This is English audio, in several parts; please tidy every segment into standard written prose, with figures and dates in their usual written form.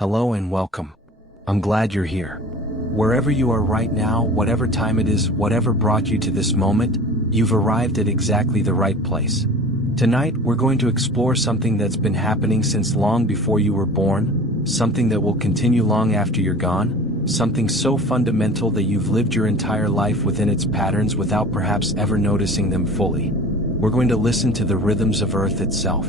Hello and welcome. I'm glad you're here. Wherever you are right now, whatever time it is, whatever brought you to this moment, you've arrived at exactly the right place. Tonight, we're going to explore something that's been happening since long before you were born, something that will continue long after you're gone, something so fundamental that you've lived your entire life within its patterns without perhaps ever noticing them fully. We're going to listen to the rhythms of Earth itself.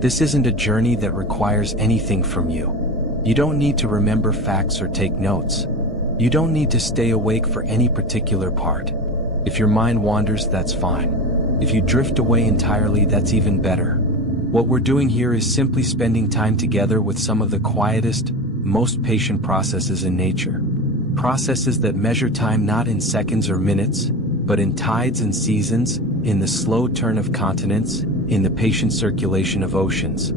This isn't a journey that requires anything from you. You don't need to remember facts or take notes. You don't need to stay awake for any particular part. If your mind wanders, that's fine. If you drift away entirely, that's even better. What we're doing here is simply spending time together with some of the quietest, most patient processes in nature. Processes that measure time not in seconds or minutes, but in tides and seasons, in the slow turn of continents, in the patient circulation of oceans.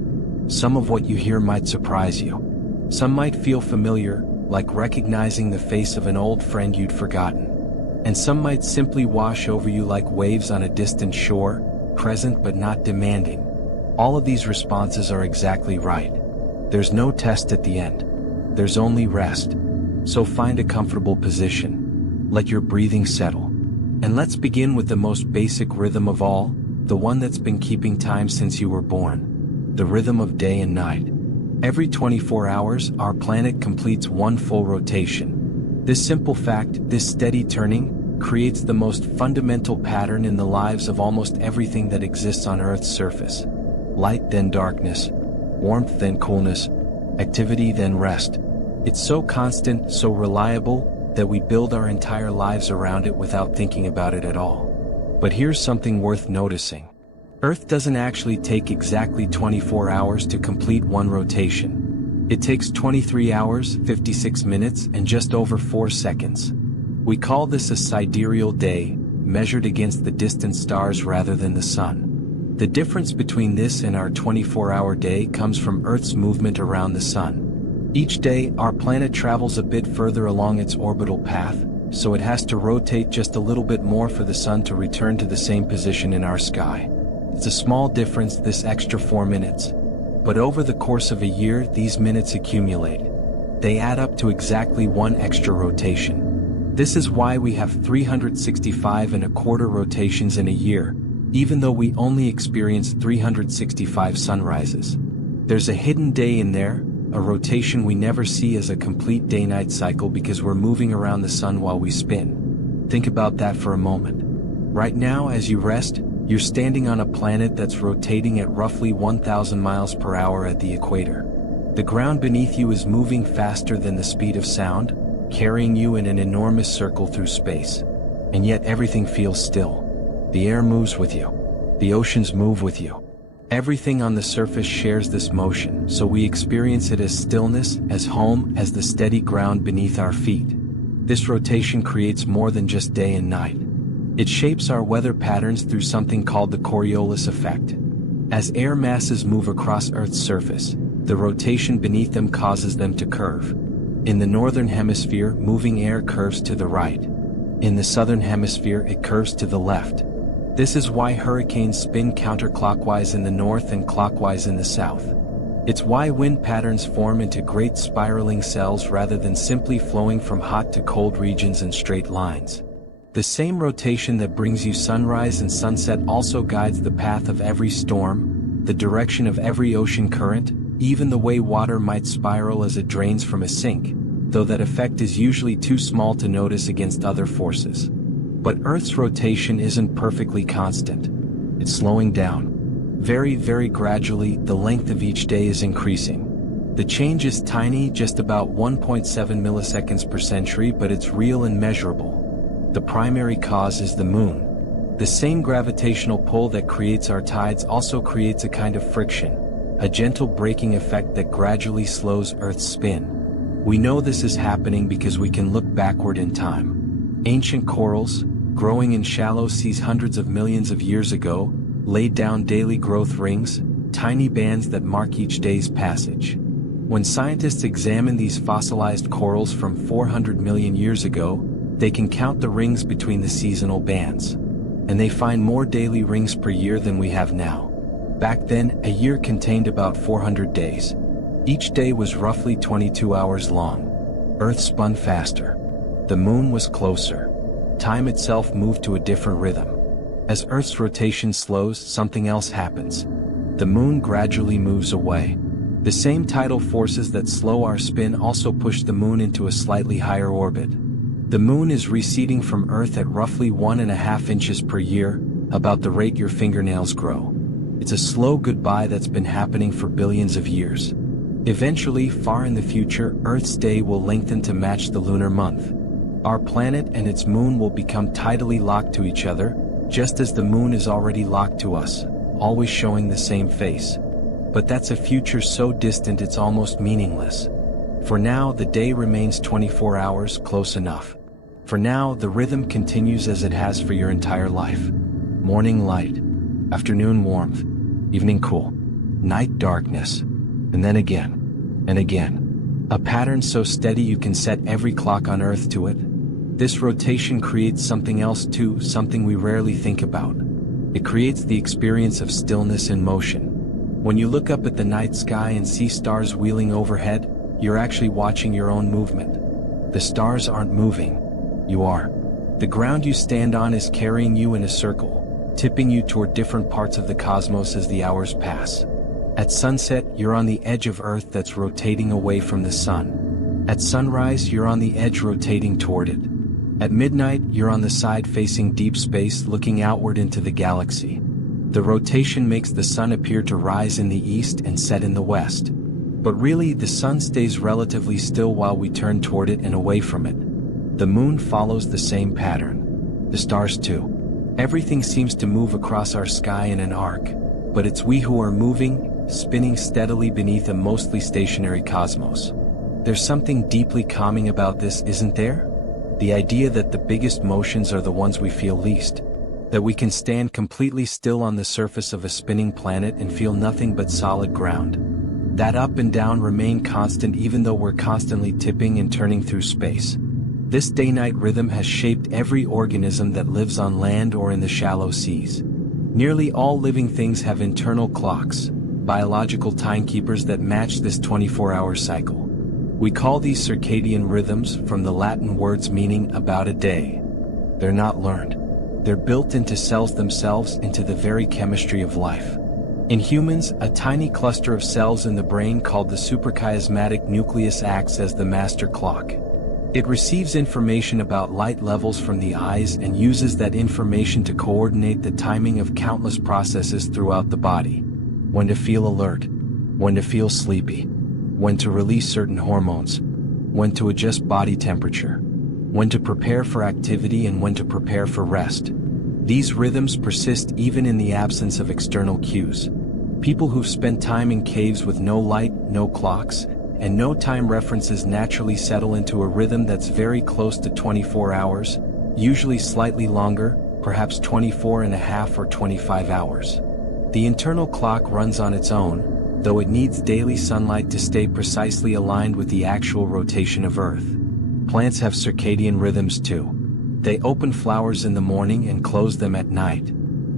Some of what you hear might surprise you. Some might feel familiar, like recognizing the face of an old friend you'd forgotten. And some might simply wash over you like waves on a distant shore, present but not demanding. All of these responses are exactly right. There's no test at the end. There's only rest. So find a comfortable position. Let your breathing settle. And let's begin with the most basic rhythm of all, the one that's been keeping time since you were born. The rhythm of day and night. Every 24 hours, our planet completes one full rotation. This simple fact, this steady turning, creates the most fundamental pattern in the lives of almost everything that exists on Earth's surface. Light then darkness, warmth then coolness, activity then rest. It's so constant, so reliable, that we build our entire lives around it without thinking about it at all. But here's something worth noticing. Earth doesn't actually take exactly 24 hours to complete one rotation. It takes 23 hours, 56 minutes, and just over 4 seconds. We call this a sidereal day, measured against the distant stars rather than the sun. The difference between this and our 24-hour day comes from Earth's movement around the sun. Each day, our planet travels a bit further along its orbital path, so it has to rotate just a little bit more for the sun to return to the same position in our sky. It's a small difference, this extra 4 minutes. But over the course of a year, these minutes accumulate. They add up to exactly one extra rotation. This is why we have 365 and a quarter rotations in a year, even though we only experience 365 sunrises. There's a hidden day in there, a rotation we never see as a complete day-night cycle because we're moving around the sun while we spin. Think about that for a moment. Right now, as you rest, you're standing on a planet that's rotating at roughly 1,000 miles per hour at the equator. The ground beneath you is moving faster than the speed of sound, carrying you in an enormous circle through space. And yet everything feels still. The air moves with you. The oceans move with you. Everything on the surface shares this motion, so we experience it as stillness, as home, as the steady ground beneath our feet. This rotation creates more than just day and night. It shapes our weather patterns through something called the Coriolis effect. As air masses move across Earth's surface, the rotation beneath them causes them to curve. In the northern hemisphere, moving air curves to the right. In the southern hemisphere, it curves to the left. This is why hurricanes spin counterclockwise in the north and clockwise in the south. It's why wind patterns form into great spiraling cells rather than simply flowing from hot to cold regions in straight lines. The same rotation that brings you sunrise and sunset also guides the path of every storm, the direction of every ocean current, even the way water might spiral as it drains from a sink, though that effect is usually too small to notice against other forces. But Earth's rotation isn't perfectly constant. It's slowing down. Very, very gradually, the length of each day is increasing. The change is tiny, just about 1.7 milliseconds per century, but it's real and measurable. The primary cause is the moon. The same gravitational pull that creates our tides also creates a kind of friction, a gentle braking effect that gradually slows Earth's spin. We know this is happening because we can look backward in time. Ancient corals, growing in shallow seas hundreds of millions of years ago, laid down daily growth rings, tiny bands that mark each day's passage. When scientists examine these fossilized corals from 400 million years ago, they can count the rings between the seasonal bands. And they find more daily rings per year than we have now. Back then, a year contained about 400 days. Each day was roughly 22 hours long. Earth spun faster. The moon was closer. Time itself moved to a different rhythm. As Earth's rotation slows, something else happens. The moon gradually moves away. The same tidal forces that slow our spin also push the moon into a slightly higher orbit. The moon is receding from Earth at roughly 1.5 inches per year, about the rate your fingernails grow. It's a slow goodbye that's been happening for billions of years. Eventually, far in the future, Earth's day will lengthen to match the lunar month. Our planet and its moon will become tidally locked to each other, just as the moon is already locked to us, always showing the same face. But that's a future so distant it's almost meaningless. For now, the day remains 24 hours, close enough. For now, the rhythm continues as it has for your entire life. Morning light, afternoon warmth, evening cool, night darkness, and then again, and again. A pattern so steady you can set every clock on Earth to it. This rotation creates something else too, something we rarely think about. It creates the experience of stillness in motion. When you look up at the night sky and see stars wheeling overhead, you're actually watching your own movement. The stars aren't moving. You are. The ground you stand on is carrying you in a circle, tipping you toward different parts of the cosmos as the hours pass. At sunset, you're on the edge of Earth that's rotating away from the sun. At sunrise, you're on the edge rotating toward it. At midnight, you're on the side facing deep space looking outward into the galaxy. The rotation makes the sun appear to rise in the east and set in the west. But really, the sun stays relatively still while we turn toward it and away from it. The moon follows the same pattern. The stars too. Everything seems to move across our sky in an arc, but it's we who are moving, spinning steadily beneath a mostly stationary cosmos. There's something deeply calming about this, isn't there? The idea that the biggest motions are the ones we feel least. That we can stand completely still on the surface of a spinning planet and feel nothing but solid ground. That up and down remain constant even though we're constantly tipping and turning through space. This day-night rhythm has shaped every organism that lives on land or in the shallow seas. Nearly all living things have internal clocks, biological timekeepers that match this 24-hour cycle. We call these circadian rhythms, from the Latin words meaning about a day. They're not learned. They're built into cells themselves, into the very chemistry of life. In humans, a tiny cluster of cells in the brain called the suprachiasmatic nucleus acts as the master clock. It receives information about light levels from the eyes and uses that information to coordinate the timing of countless processes throughout the body. When to feel alert, when to feel sleepy, when to release certain hormones, when to adjust body temperature, when to prepare for activity and when to prepare for rest. These rhythms persist even in the absence of external cues. People who've spent time in caves with no light, no clocks, and no time references naturally settle into a rhythm that's very close to 24 hours, usually slightly longer, perhaps 24.5 or 25 hours. The internal clock runs on its own, though it needs daily sunlight to stay precisely aligned with the actual rotation of Earth. Plants have circadian rhythms too. They open flowers in the morning and close them at night.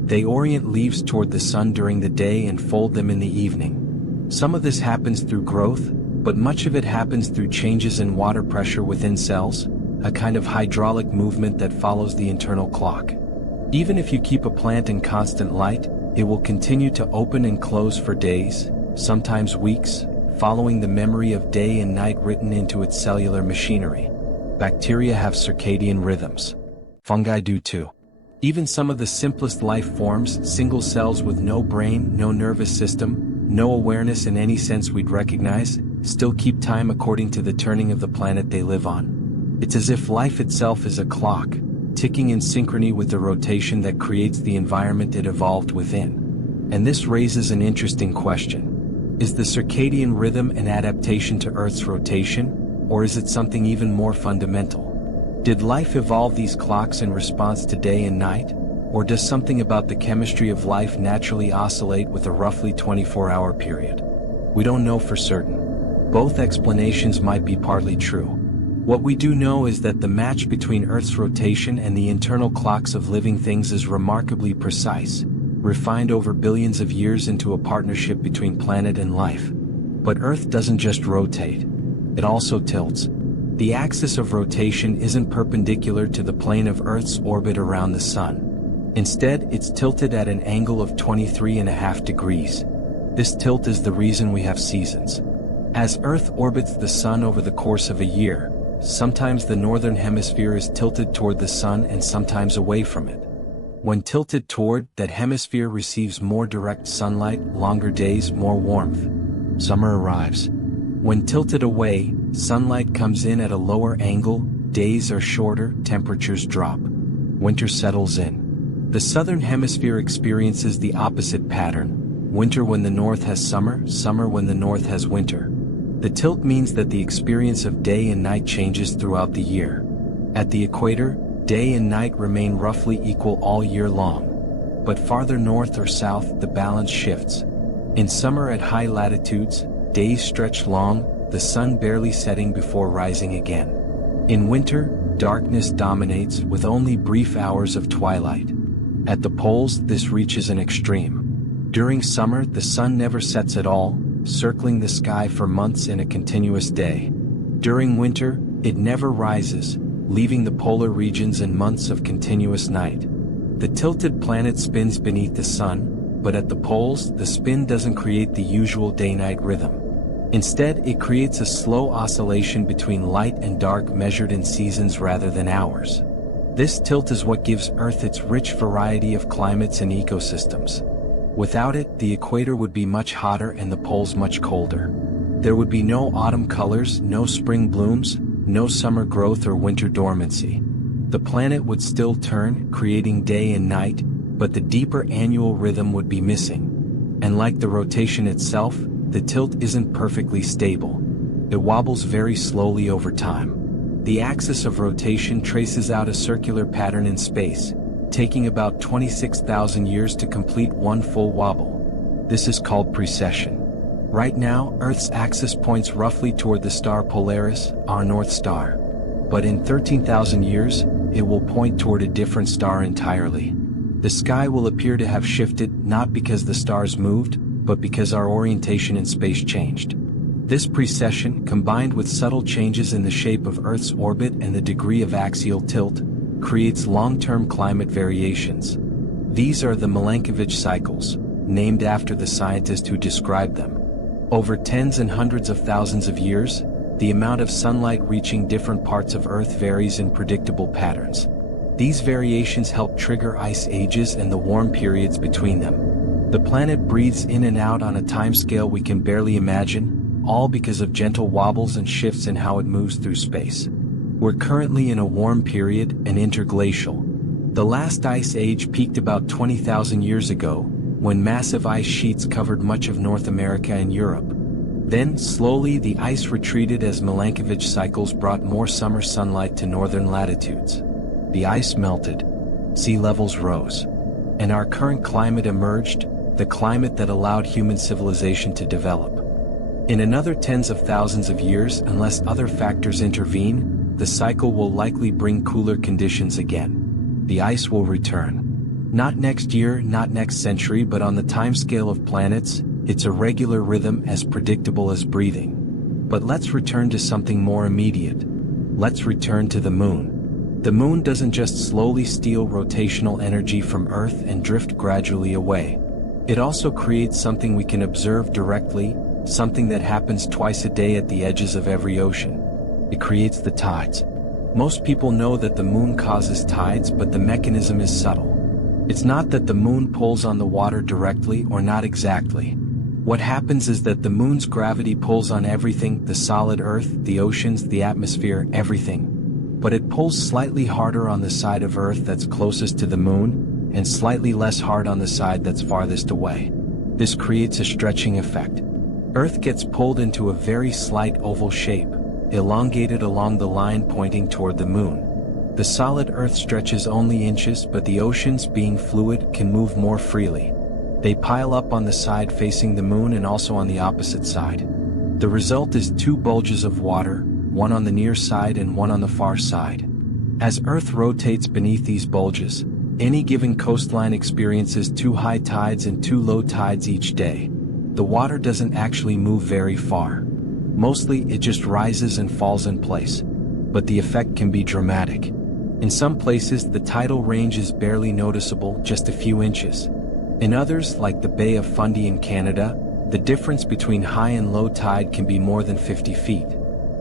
They orient leaves toward the sun during the day and fold them in the evening. Some of this happens through growth, but much of it happens through changes in water pressure within cells, a kind of hydraulic movement that follows the internal clock. Even if you keep a plant in constant light, it will continue to open and close for days, sometimes weeks, following the memory of day and night written into its cellular machinery. Bacteria have circadian rhythms. Fungi do too. Even some of the simplest life forms, single cells with no brain, no nervous system, no awareness in any sense we'd recognize, still keep time according to the turning of the planet they live on. It's as if life itself is a clock, ticking in synchrony with the rotation that creates the environment it evolved within. And this raises an interesting question. Is the circadian rhythm an adaptation to Earth's rotation, or is it something even more fundamental? Did life evolve these clocks in response to day and night, or does something about the chemistry of life naturally oscillate with a roughly 24-hour period? We don't know for certain. Both explanations might be partly true. What we do know is that the match between Earth's rotation and the internal clocks of living things is remarkably precise, refined over billions of years into a partnership between planet and life. But Earth doesn't just rotate. It also tilts. The axis of rotation isn't perpendicular to the plane of Earth's orbit around the Sun. Instead, it's tilted at an angle of 23.5 degrees. This tilt is the reason we have seasons. As Earth orbits the Sun over the course of a year, sometimes the northern hemisphere is tilted toward the Sun and sometimes away from it. When tilted toward that hemisphere receives more direct sunlight, longer days, more warmth. Summer arrives. When tilted away, sunlight comes in at a lower angle, days are shorter, temperatures drop. Winter settles in. The southern hemisphere experiences the opposite pattern. Winter when the north has summer, summer when the north has winter. The tilt means that the experience of day and night changes throughout the year. At the equator, day and night remain roughly equal all year long. But farther north or south, the balance shifts. In summer at high latitudes, days stretch long, the sun barely setting before rising again. In winter, darkness dominates with only brief hours of twilight. At the poles, this reaches an extreme. During summer, the sun never sets at all, circling the sky for months in a continuous day. During winter, it never rises, leaving the polar regions in months of continuous night. The tilted planet spins beneath the sun, but at the poles, the spin doesn't create the usual day-night rhythm. Instead, it creates a slow oscillation between light and dark measured in seasons rather than hours. This tilt is what gives Earth its rich variety of climates and ecosystems. Without it, the equator would be much hotter and the poles much colder. There would be no autumn colors, no spring blooms, no summer growth or winter dormancy. The planet would still turn, creating day and night, but the deeper annual rhythm would be missing. And like the rotation itself, the tilt isn't perfectly stable. It wobbles very slowly over time. The axis of rotation traces out a circular pattern in space, taking about 26,000 years to complete one full wobble. This is called precession. Right now, Earth's axis points roughly toward the star Polaris, our North Star. But in 13,000 years, it will point toward a different star entirely. The sky will appear to have shifted not because the stars moved, but because our orientation in space changed. This precession, combined with subtle changes in the shape of Earth's orbit and the degree of axial tilt, creates long-term climate variations. These are the Milankovitch cycles, named after the scientist who described them. Over tens and hundreds of thousands of years, the amount of sunlight reaching different parts of Earth varies in predictable patterns. These variations help trigger ice ages and the warm periods between them. The planet breathes in and out on a timescale we can barely imagine, all because of gentle wobbles and shifts in how it moves through space. We're currently in a warm period, an interglacial. The last ice age peaked about 20,000 years ago, when massive ice sheets covered much of North America and Europe. Then, slowly, the ice retreated as Milankovitch cycles brought more summer sunlight to northern latitudes. The ice melted. Sea levels rose. And our current climate emerged, the climate that allowed human civilization to develop. In another tens of thousands of years, unless other factors intervene, the cycle will likely bring cooler conditions again. The ice will return. Not next year, not next century, but on the timescale of planets, it's a regular rhythm as predictable as breathing. But let's return to something more immediate. Let's return to the moon. The moon doesn't just slowly steal rotational energy from Earth and drift gradually away. It also creates something we can observe directly, something that happens twice a day at the edges of every ocean. It creates the tides. Most people know that the moon causes tides, but the mechanism is subtle. It's not that the moon pulls on the water directly or not exactly. What happens is that the moon's gravity pulls on everything, the solid Earth, the oceans, the atmosphere, everything. But it pulls slightly harder on the side of Earth that's closest to the moon, and slightly less hard on the side that's farthest away. This creates a stretching effect. Earth gets pulled into a very slight oval shape, elongated along the line pointing toward the moon. The solid Earth stretches only inches, but the oceans, being fluid, can move more freely. They pile up on the side facing the moon and also on the opposite side. The result is two bulges of water, one on the near side and one on the far side. As Earth rotates beneath these bulges, any given coastline experiences two high tides and two low tides each day. the water doesn't actually move very far. Mostly it just rises and falls in place. But the effect can be dramatic. In some places the tidal range is barely noticeable, just a few inches. In others, like the Bay of Fundy in Canada, the difference between high and low tide can be more than 50 feet.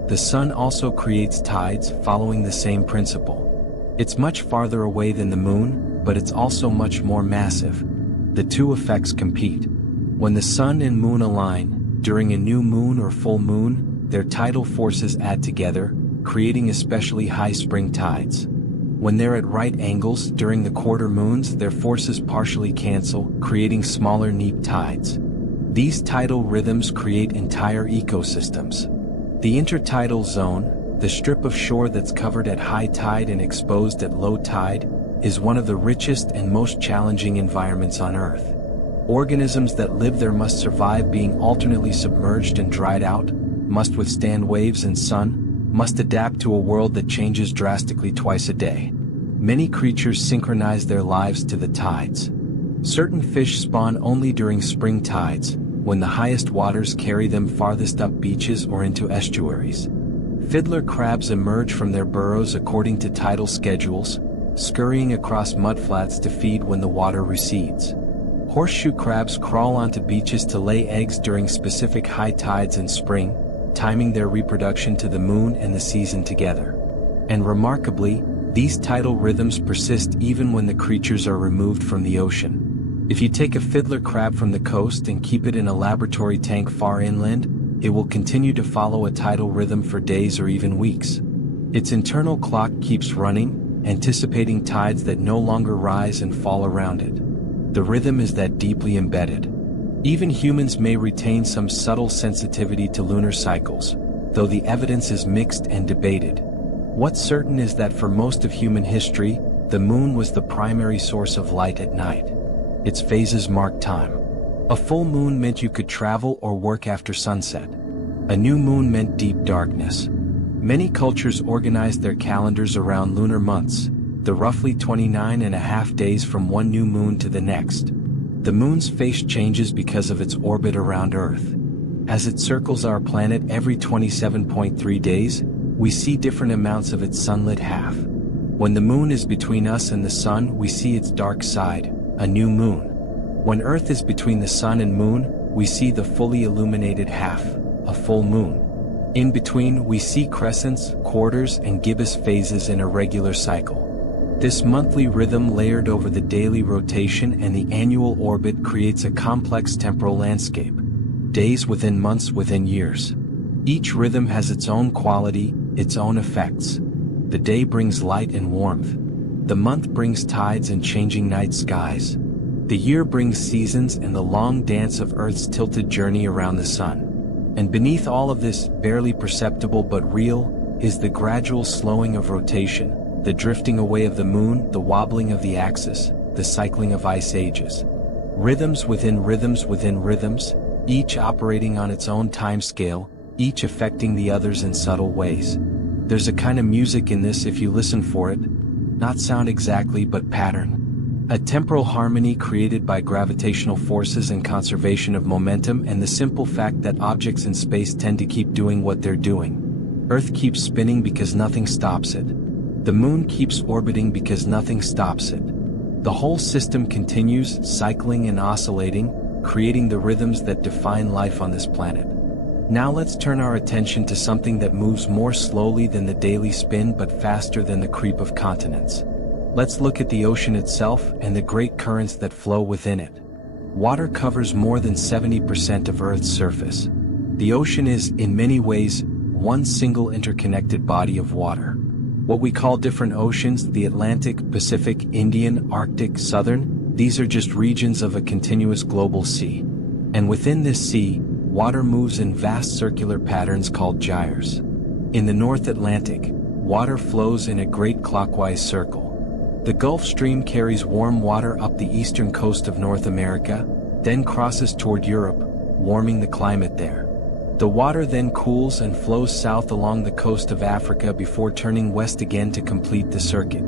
The sun also creates tides following the same principle. It's much farther away than the moon, but it's also much more massive. The two effects compete. When the sun and moon align, during a new moon or full moon, their tidal forces add together, creating especially high spring tides. When they're at right angles during the quarter moons, their forces partially cancel, creating smaller neap tides. These tidal rhythms create entire ecosystems. The intertidal zone, the strip of shore that's covered at high tide and exposed at low tide, is one of the richest and most challenging environments on Earth. Organisms that live there must survive being alternately submerged and dried out, must withstand waves and sun, must adapt to a world that changes drastically twice a day. Many creatures synchronize their lives to the tides. Certain fish spawn only during spring tides, when the highest waters carry them farthest up beaches or into estuaries. Fiddler crabs emerge from their burrows according to tidal schedules, scurrying across mudflats to feed when the water recedes. Horseshoe crabs crawl onto beaches to lay eggs during specific high tides in spring, timing their reproduction to the moon and the season together. And remarkably, these tidal rhythms persist even when the creatures are removed from the ocean. If you take a fiddler crab from the coast and keep it in a laboratory tank far inland, it will continue to follow a tidal rhythm for days or even weeks. Its internal clock keeps running, anticipating tides that no longer rise and fall around it. The rhythm is that deeply embedded. Even humans may retain some subtle sensitivity to lunar cycles, though the evidence is mixed and debated. What's certain is that for most of human history, the moon was the primary source of light at night. Its phases marked time. A full moon meant you could travel or work after sunset. A new moon meant deep darkness. Many cultures organized their calendars around lunar months, the roughly 29.5 days from one new moon to the next. The moon's phase changes because of its orbit around Earth. As it circles our planet every 27.3 days, we see different amounts of its sunlit half. When the moon is between us and the sun, we see its dark side, a new moon. When Earth is between the sun and moon, we see the fully illuminated half, a full moon. In between, we see crescents, quarters, and gibbous phases in a regular cycle. This monthly rhythm layered over the daily rotation and the annual orbit creates a complex temporal landscape. Days within months within years. Each rhythm has its own quality, its own effects. The day brings light and warmth. The month brings tides and changing night skies. The year brings seasons and the long dance of Earth's tilted journey around the sun. And beneath all of this, barely perceptible but real, is the gradual slowing of rotation. The drifting away of the moon, the wobbling of the axis, the cycling of ice ages. Rhythms within rhythms within rhythms, each operating on its own time scale, each affecting the others in subtle ways. There's a kind of music in this if you listen for it, not sound exactly but pattern. A temporal harmony created by gravitational forces and conservation of momentum and the simple fact that objects in space tend to keep doing what they're doing. Earth keeps spinning because nothing stops it. The moon keeps orbiting because nothing stops it. The whole system continues, cycling and oscillating, creating the rhythms that define life on this planet. Now let's turn our attention to something that moves more slowly than the daily spin but faster than the creep of continents. Let's look at the ocean itself and the great currents that flow within it. Water covers more than 70% of Earth's surface. The ocean is, in many ways, one single interconnected body of water. What we call different oceans, the Atlantic, Pacific, Indian, Arctic, Southern, these are just regions of a continuous global sea. And within this sea, water moves in vast circular patterns called gyres. In the North Atlantic, water flows in a great clockwise circle. The Gulf Stream carries warm water up the eastern coast of North America, then crosses toward Europe, warming the climate there. The water then cools and flows south along the coast of Africa before turning west again to complete the circuit.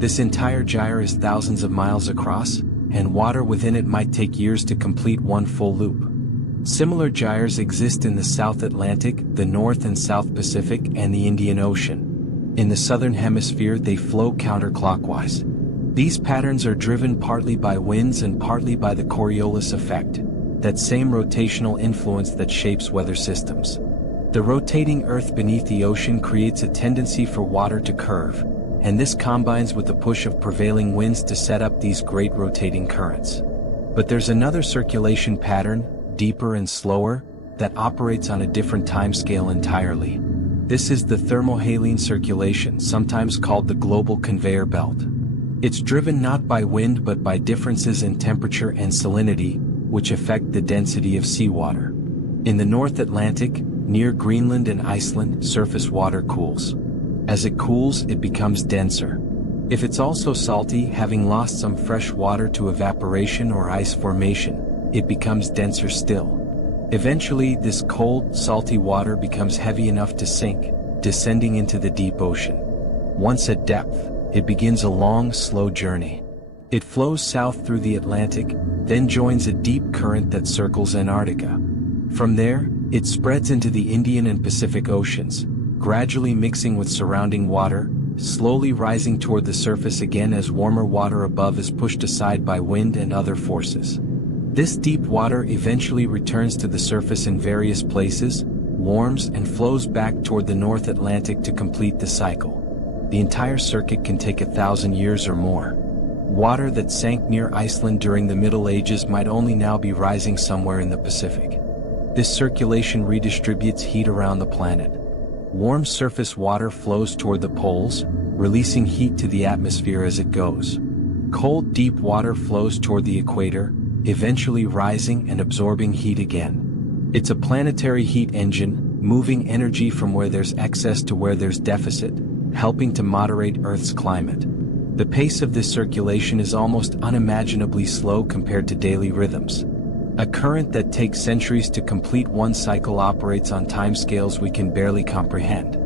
This entire gyre is thousands of miles across, and water within it might take years to complete one full loop. Similar gyres exist in the South Atlantic, the North and South Pacific, and the Indian Ocean. In the southern hemisphere, they flow counterclockwise. These patterns are driven partly by winds and partly by the Coriolis effect, that same rotational influence that shapes weather systems. The rotating Earth beneath the ocean creates a tendency for water to curve, and this combines with the push of prevailing winds to set up these great rotating currents. But there's another circulation pattern, deeper and slower, that operates on a different timescale entirely. This is the thermohaline circulation, sometimes called the global conveyor belt. It's driven not by wind but by differences in temperature and salinity, which affect the density of seawater. In the North Atlantic, near Greenland and Iceland, surface water cools. As it cools, it becomes denser. If it's also salty, having lost some fresh water to evaporation or ice formation, it becomes denser still. Eventually, this cold, salty water becomes heavy enough to sink, descending into the deep ocean. Once at depth, it begins a long, slow journey. It flows south through the Atlantic, then joins a deep current that circles Antarctica. From there, it spreads into the Indian and Pacific Oceans, gradually mixing with surrounding water, slowly rising toward the surface again as warmer water above is pushed aside by wind and other forces. This deep water eventually returns to the surface in various places, warms and flows back toward the North Atlantic to complete the cycle. The entire circuit can take 1,000 years or more. Water that sank near Iceland during the Middle Ages might only now be rising somewhere in the Pacific. This circulation redistributes heat around the planet. Warm surface water flows toward the poles, releasing heat to the atmosphere as it goes. Cold, deep water flows toward the equator, eventually rising and absorbing heat again. It's a planetary heat engine, moving energy from where there's excess to where there's deficit, helping to moderate Earth's climate. The pace of this circulation is almost unimaginably slow compared to daily rhythms. A current that takes centuries to complete one cycle operates on timescales we can barely comprehend.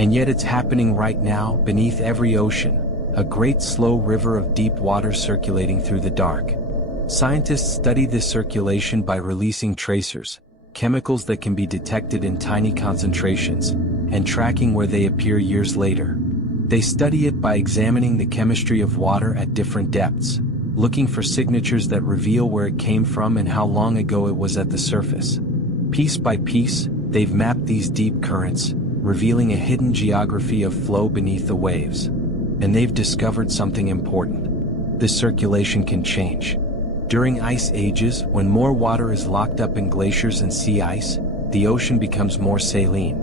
And yet it's happening right now, beneath every ocean, a great slow river of deep water circulating through the dark. Scientists study this circulation by releasing tracers, chemicals that can be detected in tiny concentrations, and tracking where they appear years later. They study it by examining the chemistry of water at different depths, looking for signatures that reveal where it came from and how long ago it was at the surface. Piece by piece, they've mapped these deep currents, revealing a hidden geography of flow beneath the waves. And they've discovered something important. This circulation can change. During ice ages, when more water is locked up in glaciers and sea ice, the ocean becomes more saline.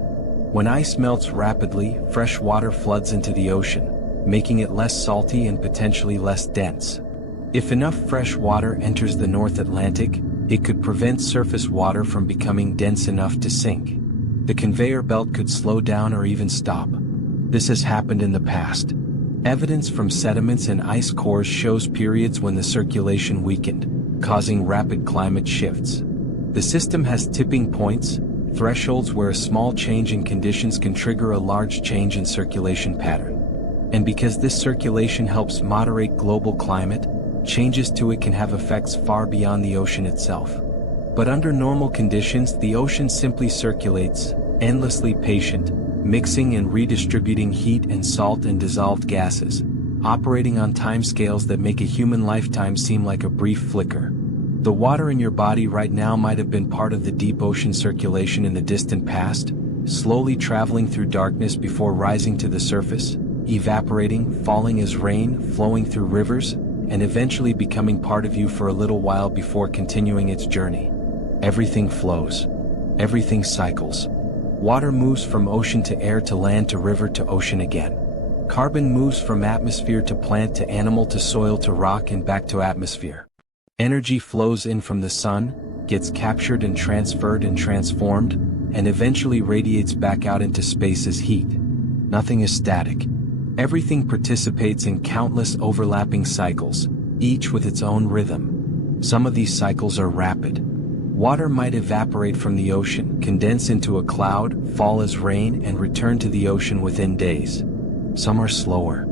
When ice melts rapidly, fresh water floods into the ocean, making it less salty and potentially less dense. If enough fresh water enters the North Atlantic, it could prevent surface water from becoming dense enough to sink. The conveyor belt could slow down or even stop. This has happened in the past. Evidence from sediments and ice cores shows periods when the circulation weakened, causing rapid climate shifts. The system has tipping points, thresholds where a small change in conditions can trigger a large change in circulation pattern. And because this circulation helps moderate global climate, changes to it can have effects far beyond the ocean itself. But under normal conditions, the ocean simply circulates, endlessly patient, mixing and redistributing heat and salt and dissolved gases, operating on timescales that make a human lifetime seem like a brief flicker. The water in your body right now might have been part of the deep ocean circulation in the distant past, slowly traveling through darkness before rising to the surface, evaporating, falling as rain, flowing through rivers, and eventually becoming part of you for a little while before continuing its journey. Everything flows. Everything cycles. Water moves from ocean to air to land to river to ocean again. Carbon moves from atmosphere to plant to animal to soil to rock and back to atmosphere. Energy flows in from the sun, gets captured and transferred and transformed, and eventually radiates back out into space as heat. Nothing is static. Everything participates in countless overlapping cycles, each with its own rhythm. Some of these cycles are rapid. Water might evaporate from the ocean, condense into a cloud, fall as rain, and return to the ocean within days. Some are slower.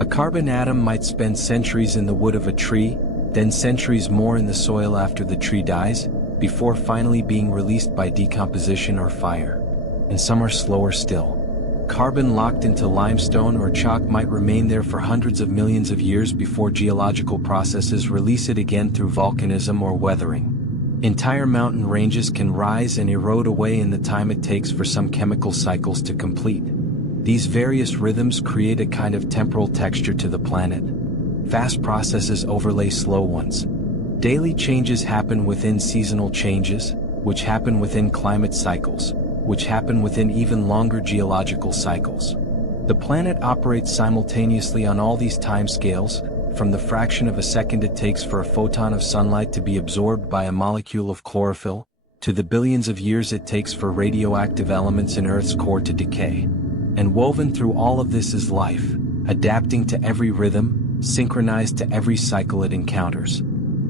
A carbon atom might spend centuries in the wood of a tree, then centuries more in the soil after the tree dies, before finally being released by decomposition or fire. And some are slower still. Carbon locked into limestone or chalk might remain there for hundreds of millions of years before geological processes release it again through volcanism or weathering. Entire mountain ranges can rise and erode away in the time it takes for some chemical cycles to complete. These various rhythms create a kind of temporal texture to the planet. Fast processes overlay slow ones. Daily changes happen within seasonal changes, which happen within climate cycles, which happen within even longer geological cycles. The planet operates simultaneously on all these timescales, from the fraction of a second it takes for a photon of sunlight to be absorbed by a molecule of chlorophyll, to the billions of years it takes for radioactive elements in Earth's core to decay. And woven through all of this is life, adapting to every rhythm, synchronized to every cycle it encounters.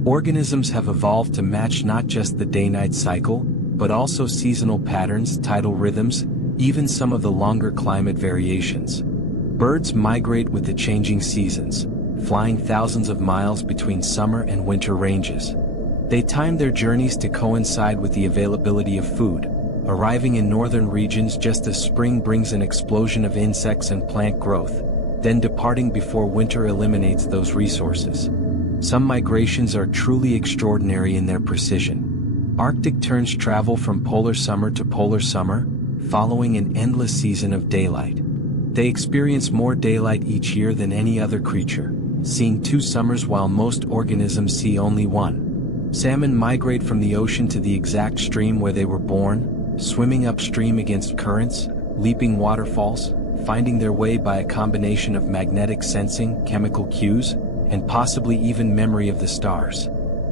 Organisms have evolved to match not just the day-night cycle, but also seasonal patterns, tidal rhythms, even some of the longer climate variations. Birds migrate with the changing seasons, flying thousands of miles between summer and winter ranges. They time their journeys to coincide with the availability of food, arriving in northern regions just as spring brings an explosion of insects and plant growth, then departing before winter eliminates those resources. Some migrations are truly extraordinary in their precision. Arctic terns travel from polar summer to polar summer, following an endless season of daylight. They experience more daylight each year than any other creature, seeing 2 summers while most organisms see only 1. Salmon migrate from the ocean to the exact stream where they were born, swimming upstream against currents, leaping waterfalls, finding their way by a combination of magnetic sensing, chemical cues, and possibly even memory of the stars.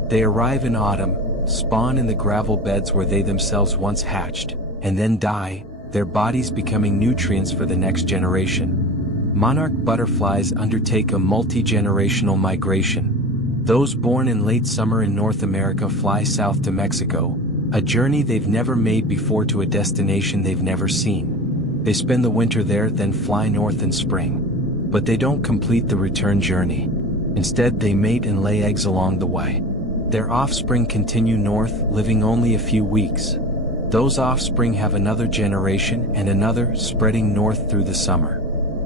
They arrive in autumn, spawn in the gravel beds where they themselves once hatched, and then die, their bodies becoming nutrients for the next generation. Monarch butterflies undertake a multi-generational migration. Those born in late summer in North America fly south to Mexico, a journey they've never made before to a destination they've never seen. They spend the winter there, then fly north in spring. But they don't complete the return journey. Instead, they mate and lay eggs along the way. Their offspring continue north, living only a few weeks. Those offspring have another generation and another, spreading north through the summer.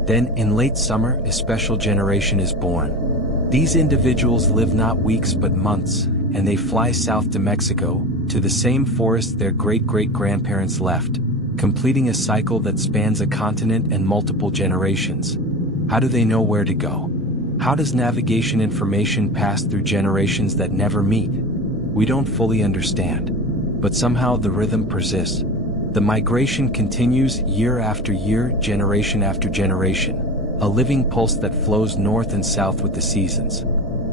Then, in late summer, a special generation is born. These individuals live not weeks but months, and they fly south to Mexico, to the same forest their great-great-grandparents left, completing a cycle that spans a continent and multiple generations. How do they know where to go? How does navigation information pass through generations that never meet? We don't fully understand. But somehow the rhythm persists. The migration continues year after year, generation after generation, a living pulse that flows north and south with the seasons.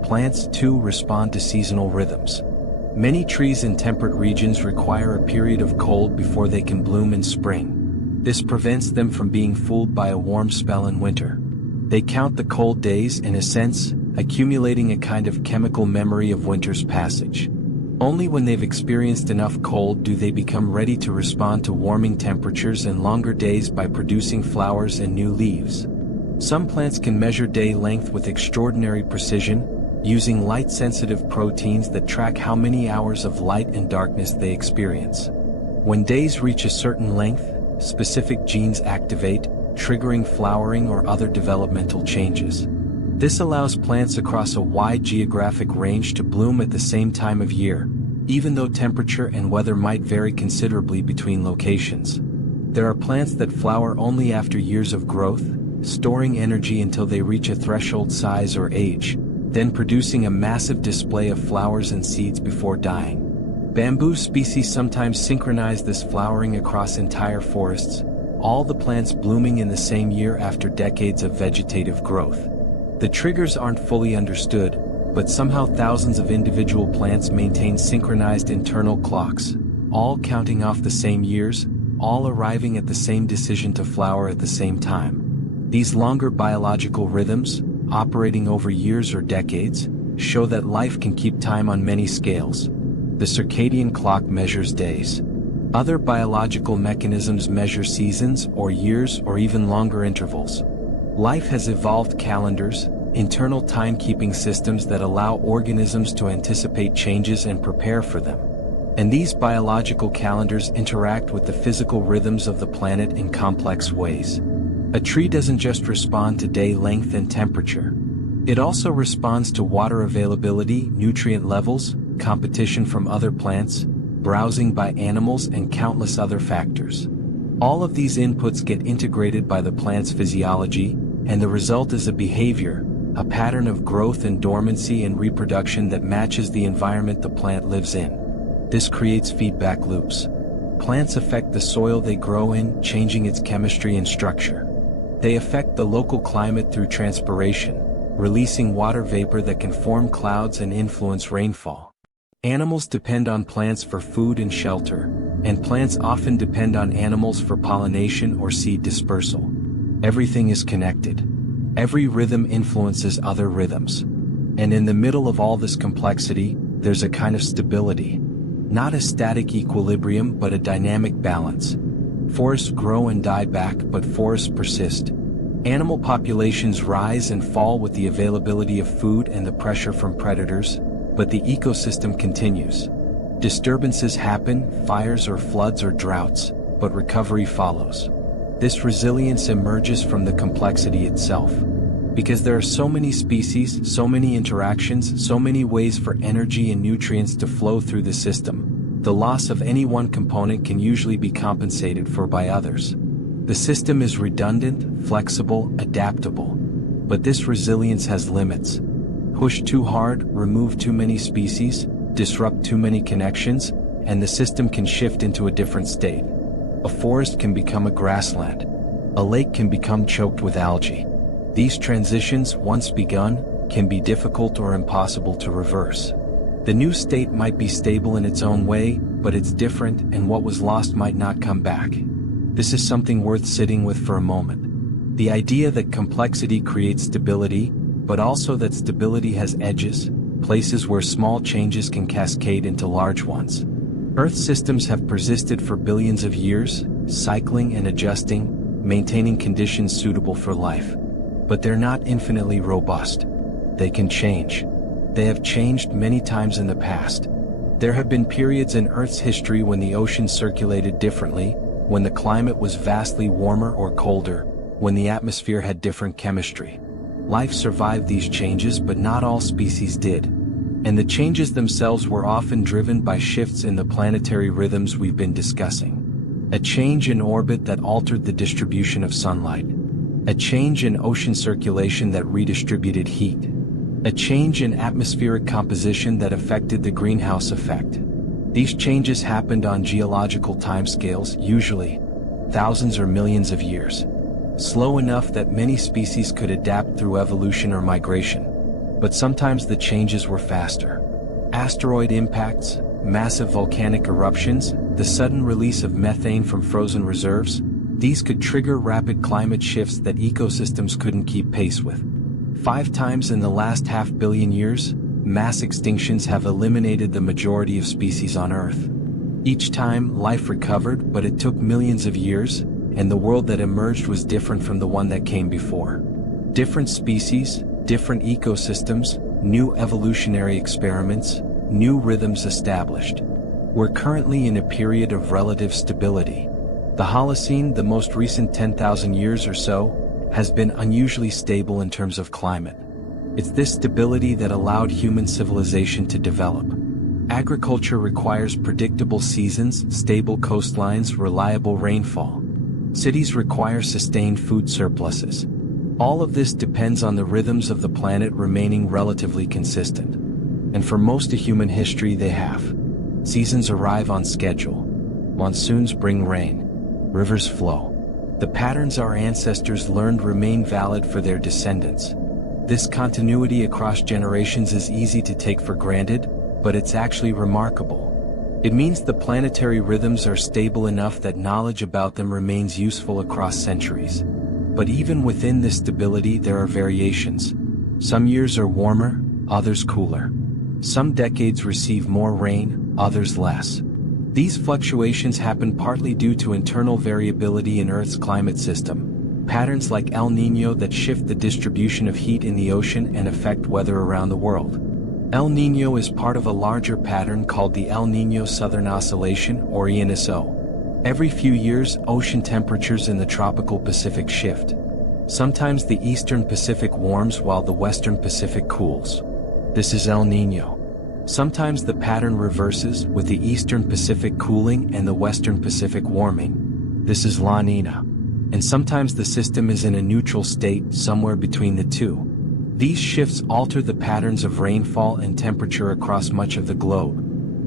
Plants, too, respond to seasonal rhythms. Many trees in temperate regions require a period of cold before they can bloom in spring. This prevents them from being fooled by a warm spell in winter. They count the cold days, in a sense, accumulating a kind of chemical memory of winter's passage. Only when they've experienced enough cold do they become ready to respond to warming temperatures and longer days by producing flowers and new leaves. Some plants can measure day length with extraordinary precision, using light-sensitive proteins that track how many hours of light and darkness they experience. When days reach a certain length, specific genes activate, triggering flowering or other developmental changes. This allows plants across a wide geographic range to bloom at the same time of year, even though temperature and weather might vary considerably between locations. There are plants that flower only after years of growth, storing energy until they reach a threshold size or age, then producing a massive display of flowers and seeds before dying. Bamboo species sometimes synchronize this flowering across entire forests, all the plants blooming in the same year after decades of vegetative growth. The triggers aren't fully understood, but somehow thousands of individual plants maintain synchronized internal clocks, all counting off the same years, all arriving at the same decision to flower at the same time. These longer biological rhythms, operating over years or decades, show that life can keep time on many scales. The circadian clock measures days. Other biological mechanisms measure seasons or years or even longer intervals. Life has evolved calendars, internal timekeeping systems that allow organisms to anticipate changes and prepare for them. And these biological calendars interact with the physical rhythms of the planet in complex ways. A tree doesn't just respond to day length and temperature. It also responds to water availability, nutrient levels, competition from other plants, browsing by animals, and countless other factors. All of these inputs get integrated by the plant's physiology, and the result is a behavior, a pattern of growth and dormancy and reproduction that matches the environment the plant lives in. This creates feedback loops. Plants affect the soil they grow in, changing its chemistry and structure. They affect the local climate through transpiration, releasing water vapor that can form clouds and influence rainfall. Animals depend on plants for food and shelter, and plants often depend on animals for pollination or seed dispersal. Everything is connected. Every rhythm influences other rhythms. And in the middle of all this complexity, there's a kind of stability. Not a static equilibrium, but a dynamic balance. Forests grow and die back, but forests persist. Animal populations rise and fall with the availability of food and the pressure from predators, but the ecosystem continues. Disturbances happen, fires or floods or droughts, but recovery follows. This resilience emerges from the complexity itself. Because there are so many species, so many interactions, so many ways for energy and nutrients to flow through the system, the loss of any one component can usually be compensated for by others. The system is redundant, flexible, adaptable. But this resilience has limits. Push too hard, remove too many species, disrupt too many connections, and the system can shift into a different state. A forest can become a grassland. A lake can become choked with algae. These transitions, once begun, can be difficult or impossible to reverse. The new state might be stable in its own way, but it's different, and what was lost might not come back. This is something worth sitting with for a moment. The idea that complexity creates stability, but also that stability has edges, places where small changes can cascade into large ones. Earth systems have persisted for billions of years, cycling and adjusting, maintaining conditions suitable for life. But they're not infinitely robust. They can change. They have changed many times in the past. There have been periods in Earth's history when the ocean circulated differently, when the climate was vastly warmer or colder, when the atmosphere had different chemistry. Life survived these changes, but not all species did. And the changes themselves were often driven by shifts in the planetary rhythms we've been discussing. A change in orbit that altered the distribution of sunlight. A change in ocean circulation that redistributed heat. A change in atmospheric composition that affected the greenhouse effect. These changes happened on geological timescales, usually thousands or millions of years. Slow enough that many species could adapt through evolution or migration. But sometimes the changes were faster. Asteroid impacts, massive volcanic eruptions, the sudden release of methane from frozen reserves, these could trigger rapid climate shifts that ecosystems couldn't keep pace with. 5 times in the last half billion years, mass extinctions have eliminated the majority of species on Earth. Each time, life recovered, but it took millions of years, and the world that emerged was different from the one that came before. Different species, different ecosystems, new evolutionary experiments, new rhythms established. We're currently in a period of relative stability. The Holocene, the most recent 10,000 years or so, has been unusually stable in terms of climate. It's this stability that allowed human civilization to develop. Agriculture requires predictable seasons, stable coastlines, reliable rainfall. Cities require sustained food surpluses. All of this depends on the rhythms of the planet remaining relatively consistent. And for most of human history they have. Seasons arrive on schedule. Monsoons bring rain. Rivers flow. The patterns our ancestors learned remain valid for their descendants. This continuity across generations is easy to take for granted, but it's actually remarkable. It means the planetary rhythms are stable enough that knowledge about them remains useful across centuries. But even within this stability there are variations. Some years are warmer, others cooler. Some decades receive more rain, others less. These fluctuations happen partly due to internal variability in Earth's climate system, patterns like El Niño that shift the distribution of heat in the ocean and affect weather around the world. El Niño is part of a larger pattern called the El Niño Southern Oscillation, or ENSO. Every few years, ocean temperatures in the tropical Pacific shift. Sometimes the eastern Pacific warms while the western Pacific cools. This is El Niño. Sometimes the pattern reverses, with the eastern Pacific cooling and the western Pacific warming. This is La Nina. And sometimes the system is in a neutral state, somewhere between the two. These shifts alter the patterns of rainfall and temperature across much of the globe.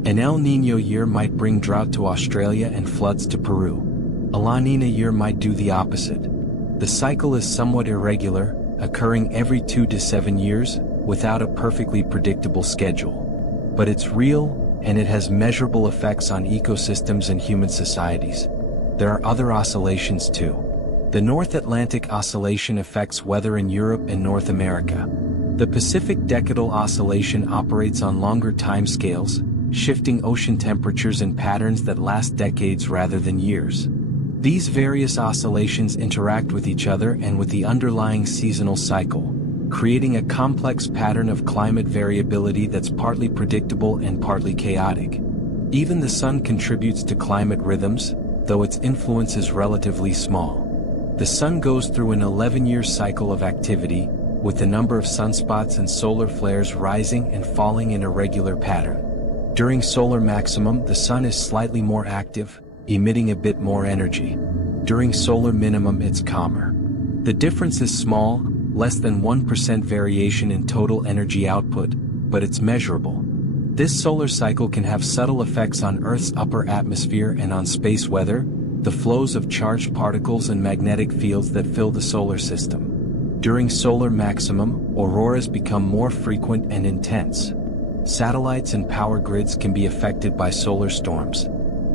An El Niño year might bring drought to Australia and floods to Peru. A La Nina year might do the opposite. The cycle is somewhat irregular, occurring every 2 to 7 years, without a perfectly predictable schedule. But it's real, and it has measurable effects on ecosystems and human societies. There are other oscillations too. The North Atlantic Oscillation affects weather in Europe and North America. The Pacific Decadal Oscillation operates on longer timescales, shifting ocean temperatures in patterns that last decades rather than years. These various oscillations interact with each other and with the underlying seasonal cycle, creating a complex pattern of climate variability that's partly predictable and partly chaotic. Even the sun contributes to climate rhythms, though its influence is relatively small. The sun goes through an 11-year cycle of activity, with the number of sunspots and solar flares rising and falling in a regular pattern. During solar maximum, the sun is slightly more active, emitting a bit more energy. During solar minimum, it's calmer. The difference is small, less than 1% variation in total energy output, but it's measurable. This solar cycle can have subtle effects on Earth's upper atmosphere and on space weather, the flows of charged particles and magnetic fields that fill the solar system. During solar maximum, auroras become more frequent and intense. Satellites and power grids can be affected by solar storms.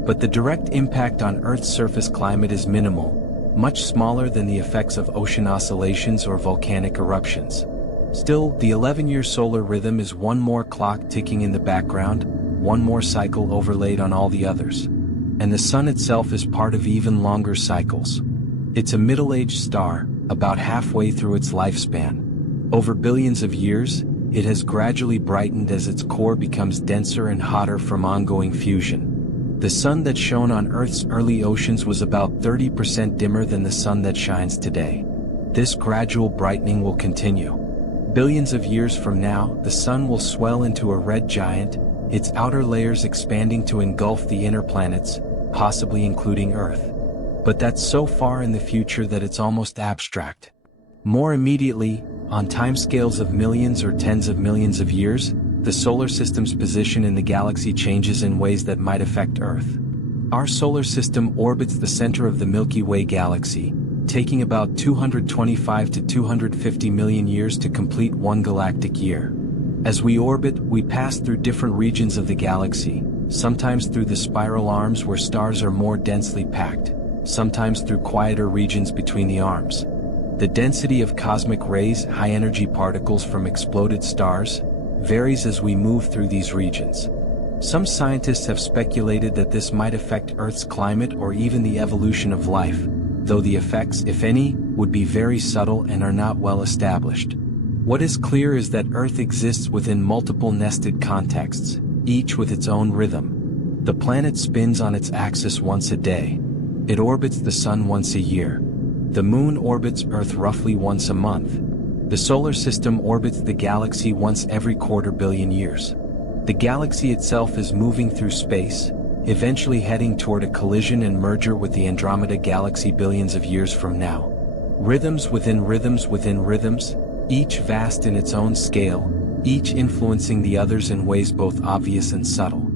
But the direct impact on Earth's surface climate is minimal, much smaller than the effects of ocean oscillations or volcanic eruptions. Still, the 11-year solar rhythm is one more clock ticking in the background, one more cycle overlaid on all the others. And the sun itself is part of even longer cycles. It's a middle-aged star, about halfway through its lifespan. Over billions of years, it has gradually brightened as its core becomes denser and hotter from ongoing fusion. The sun that shone on Earth's early oceans was about 30% dimmer than the sun that shines today. This gradual brightening will continue. Billions of years from now, the sun will swell into a red giant, its outer layers expanding to engulf the inner planets, possibly including Earth. But that's so far in the future that it's almost abstract. More immediately, on timescales of millions or tens of millions of years, the solar system's position in the galaxy changes in ways that might affect Earth. Our solar system orbits the center of the Milky Way galaxy, taking about 225 to 250 million years to complete one galactic year. As we orbit, we pass through different regions of the galaxy, sometimes through the spiral arms where stars are more densely packed, sometimes through quieter regions between the arms. The density of cosmic rays, high-energy particles from exploded stars, varies as we move through these regions. Some scientists have speculated that this might affect Earth's climate or even the evolution of life, though the effects, if any, would be very subtle and are not well established. What is clear is that Earth exists within multiple nested contexts, each with its own rhythm. The planet spins on its axis once a day. It orbits the sun once a year. The moon orbits Earth roughly once a month. The solar system orbits the galaxy once every quarter billion years. The galaxy itself is moving through space, eventually heading toward a collision and merger with the Andromeda Galaxy billions of years from now. Rhythms within rhythms within rhythms, each vast in its own scale, each influencing the others in ways both obvious and subtle.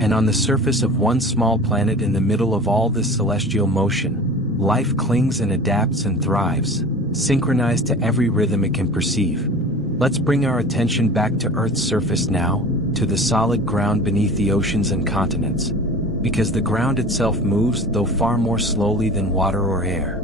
And on the surface of one small planet in the middle of all this celestial motion, life clings and adapts and thrives, synchronized to every rhythm it can perceive. Let's bring our attention back to Earth's surface now, to the solid ground beneath the oceans and continents. Because the ground itself moves, though far more slowly than water or air.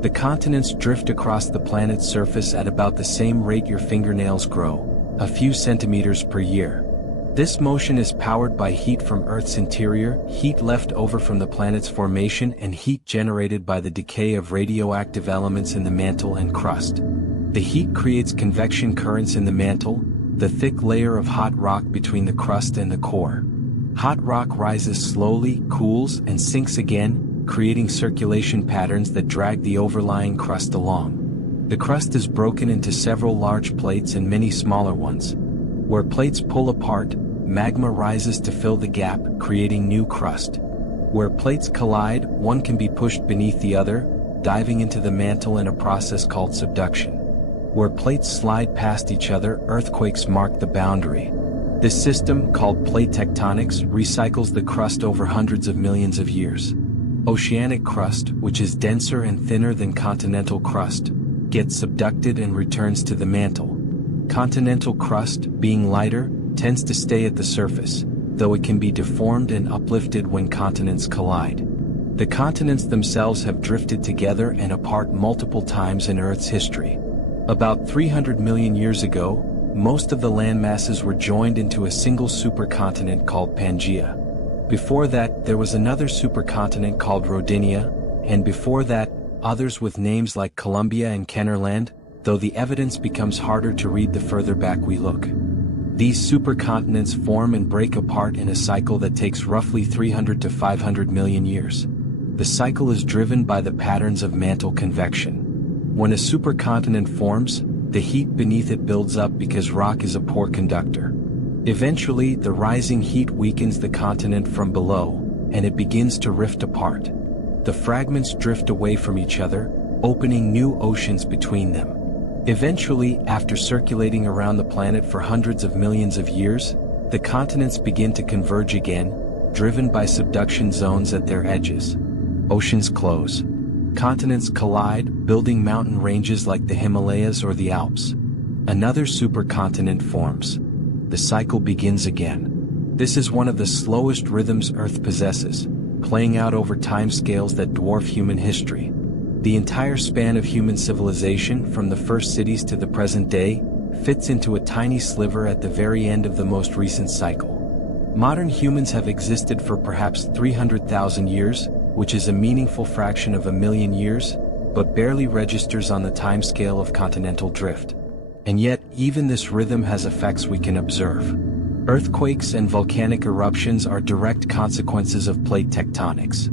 The continents drift across the planet's surface at about the same rate your fingernails grow, a few centimeters per year. This motion is powered by heat from Earth's interior, heat left over from the planet's formation, and heat generated by the decay of radioactive elements in the mantle and crust. The heat creates convection currents in the mantle, the thick layer of hot rock between the crust and the core. Hot rock rises slowly, cools, and sinks again, creating circulation patterns that drag the overlying crust along. The crust is broken into several large plates and many smaller ones. Where plates pull apart, magma rises to fill the gap, creating new crust. Where plates collide, one can be pushed beneath the other, diving into the mantle in a process called subduction. Where plates slide past each other, earthquakes mark the boundary. This system, called plate tectonics, recycles the crust over hundreds of millions of years. Oceanic crust, which is denser and thinner than continental crust, gets subducted and returns to the mantle. Continental crust, being lighter, tends to stay at the surface, though it can be deformed and uplifted when continents collide. The continents themselves have drifted together and apart multiple times in Earth's history. About 300 million years ago, most of the land masses were joined into a single supercontinent called Pangaea. Before that, there was another supercontinent called Rodinia, and before that, others with names like Columbia and Kennerland, though the evidence becomes harder to read the further back we look. These supercontinents form and break apart in a cycle that takes roughly 300 to 500 million years. The cycle is driven by the patterns of mantle convection. When a supercontinent forms, the heat beneath it builds up because rock is a poor conductor. Eventually, the rising heat weakens the continent from below, and it begins to rift apart. The fragments drift away from each other, opening new oceans between them. Eventually, after circulating around the planet for hundreds of millions of years, the continents begin to converge again, driven by subduction zones at their edges. Oceans close. Continents collide, building mountain ranges like the Himalayas or the Alps. Another supercontinent forms. The cycle begins again. This is one of the slowest rhythms Earth possesses, playing out over timescales that dwarf human history. The entire span of human civilization, from the first cities to the present day, fits into a tiny sliver at the very end of the most recent cycle. Modern humans have existed for perhaps 300,000 years, which is a meaningful fraction of a million years, but barely registers on the timescale of continental drift. And yet, even this rhythm has effects we can observe. Earthquakes and volcanic eruptions are direct consequences of plate tectonics.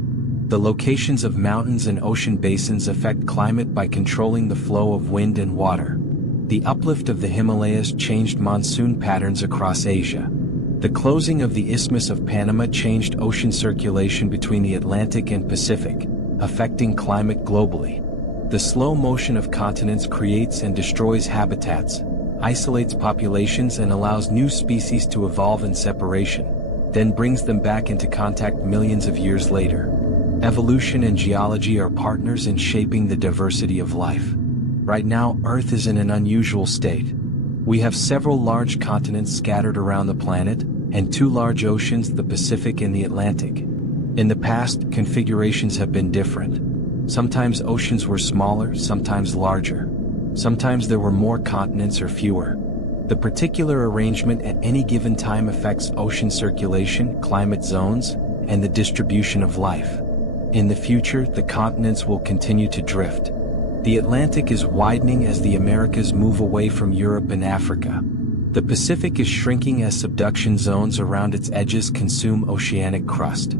The locations of mountains and ocean basins affect climate by controlling the flow of wind and water. The uplift of the Himalayas changed monsoon patterns across Asia. The closing of the Isthmus of Panama changed ocean circulation between the Atlantic and Pacific, affecting climate globally. The slow motion of continents creates and destroys habitats, isolates populations and allows new species to evolve in separation, then brings them back into contact millions of years later. Evolution and geology are partners in shaping the diversity of life. Right now, Earth is in an unusual state. We have several large continents scattered around the planet, and two large oceans, the Pacific and the Atlantic. In the past, configurations have been different. Sometimes oceans were smaller, sometimes larger. Sometimes there were more continents or fewer. The particular arrangement at any given time affects ocean circulation, climate zones, and the distribution of life. In the future, the continents will continue to drift. The Atlantic is widening as the Americas move away from Europe and Africa. The Pacific is shrinking as subduction zones around its edges consume oceanic crust.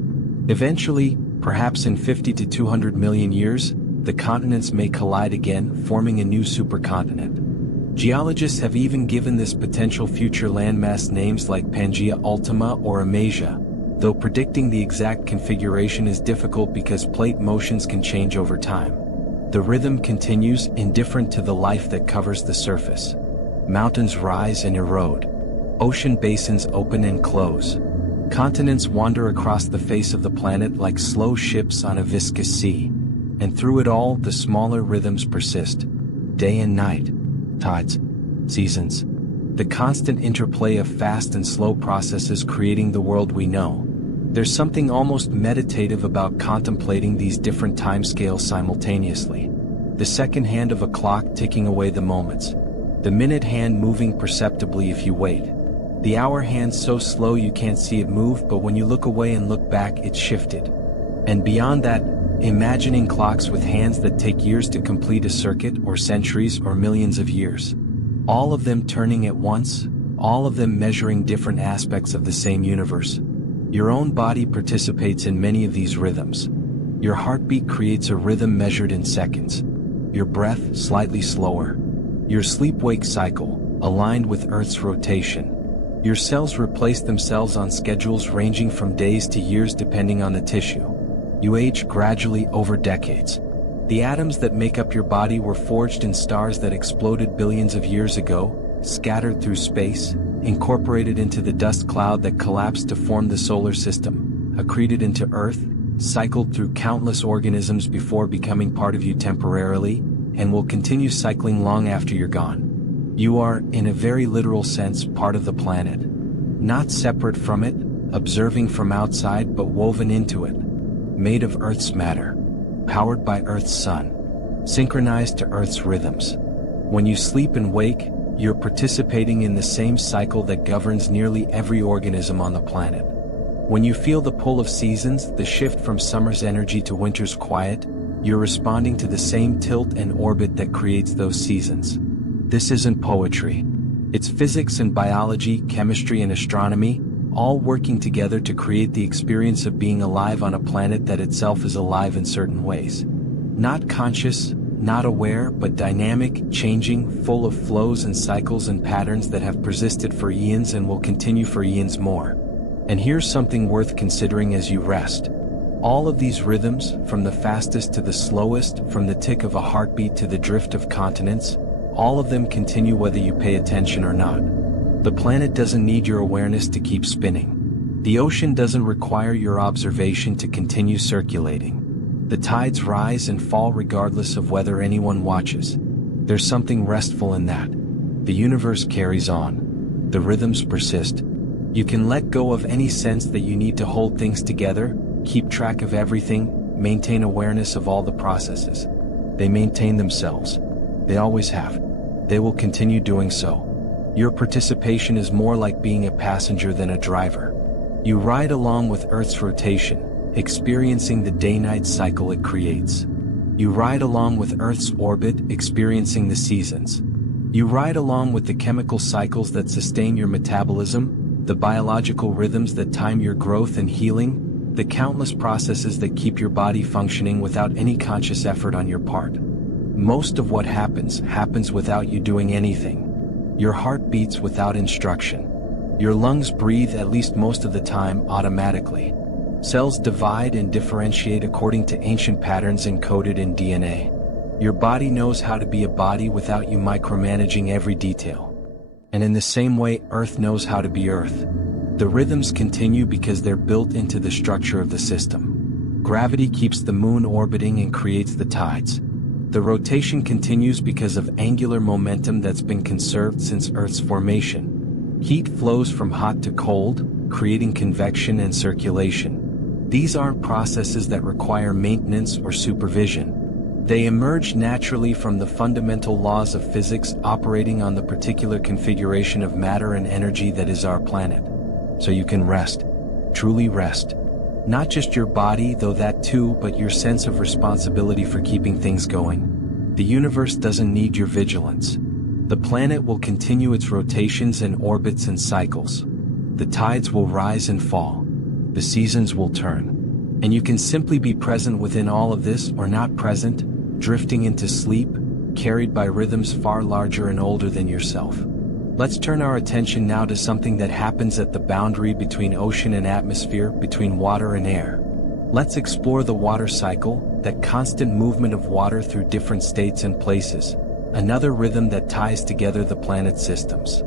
Eventually, perhaps in 50 to 200 million years, the continents may collide again, forming a new supercontinent. Geologists have even given this potential future landmass names like Pangaea Ultima or Amasia, though predicting the exact configuration is difficult because plate motions can change over time. The rhythm continues, indifferent to the life that covers the surface. Mountains rise and erode. Ocean basins open and close. Continents wander across the face of the planet like slow ships on a viscous sea. And through it all, the smaller rhythms persist. Day and night. Tides. Seasons. The constant interplay of fast and slow processes creating the world we know. There's something almost meditative about contemplating these different timescales simultaneously. The second hand of a clock ticking away the moments. The minute hand moving perceptibly if you wait. The hour hand so slow you can't see it move, but when you look away and look back, it's shifted. And beyond that, imagining clocks with hands that take years to complete a circuit, or centuries, or millions of years. All of them turning at once, all of them measuring different aspects of the same universe. Your own body participates in many of these rhythms. Your heartbeat creates a rhythm measured in seconds. Your breath, slightly slower. Your sleep-wake cycle, aligned with Earth's rotation. Your cells replace themselves on schedules ranging from days to years depending on the tissue. You age gradually over decades. The atoms that make up your body were forged in stars that exploded billions of years ago, scattered through space, incorporated into the dust cloud that collapsed to form the solar system, accreted into Earth, cycled through countless organisms before becoming part of you temporarily, and will continue cycling long after you're gone. You are, in a very literal sense, part of the planet. Not separate from it, observing from outside, but woven into it. Made of Earth's matter. Powered by Earth's sun. Synchronized to Earth's rhythms. When you sleep and wake, you're participating in the same cycle that governs nearly every organism on the planet. When you feel the pull of seasons, the shift from summer's energy to winter's quiet, you're responding to the same tilt and orbit that creates those seasons. This isn't poetry. It's physics and biology, chemistry and astronomy, all working together to create the experience of being alive on a planet that itself is alive in certain ways. Not conscious, not aware, but dynamic, changing, full of flows and cycles and patterns that have persisted for eons and will continue for eons more. And here's something worth considering as you rest. All of these rhythms, from the fastest to the slowest, from the tick of a heartbeat to the drift of continents, all of them continue whether you pay attention or not. The planet doesn't need your awareness to keep spinning. The ocean doesn't require your observation to continue circulating. The tides rise and fall regardless of whether anyone watches. There's something restful in that. The universe carries on. The rhythms persist. You can let go of any sense that you need to hold things together, keep track of everything, maintain awareness of all the processes. They maintain themselves. They always have. They will continue doing so. Your participation is more like being a passenger than a driver. You ride along with Earth's rotation, experiencing the day-night cycle it creates. You ride along with Earth's orbit, experiencing the seasons. You ride along with the chemical cycles that sustain your metabolism, the biological rhythms that time your growth and healing, the countless processes that keep your body functioning without any conscious effort on your part. Most of what happens without you doing anything. Your heart beats without instruction. Your lungs breathe at least most of the time automatically. Cells divide and differentiate according to ancient patterns encoded in DNA. Your body knows how to be a body without you micromanaging every detail. And in the same way, Earth knows how to be Earth. The rhythms continue because they're built into the structure of the system. Gravity keeps the moon orbiting and creates the tides. The rotation continues because of angular momentum that's been conserved since Earth's formation. Heat flows from hot to cold, creating convection and circulation. These aren't processes that require maintenance or supervision. They emerge naturally from the fundamental laws of physics operating on the particular configuration of matter and energy that is our planet. So you can rest. Truly rest. Not just your body, though that too, but your sense of responsibility for keeping things going. The universe doesn't need your vigilance. The planet will continue its rotations and orbits and cycles. The tides will rise and fall. The seasons will turn. And you can simply be present within all of this or not present, drifting into sleep, carried by rhythms far larger and older than yourself. Let's turn our attention now to something that happens at the boundary between ocean and atmosphere, between water and air. Let's explore the water cycle, that constant movement of water through different states and places, another rhythm that ties together the planet's systems.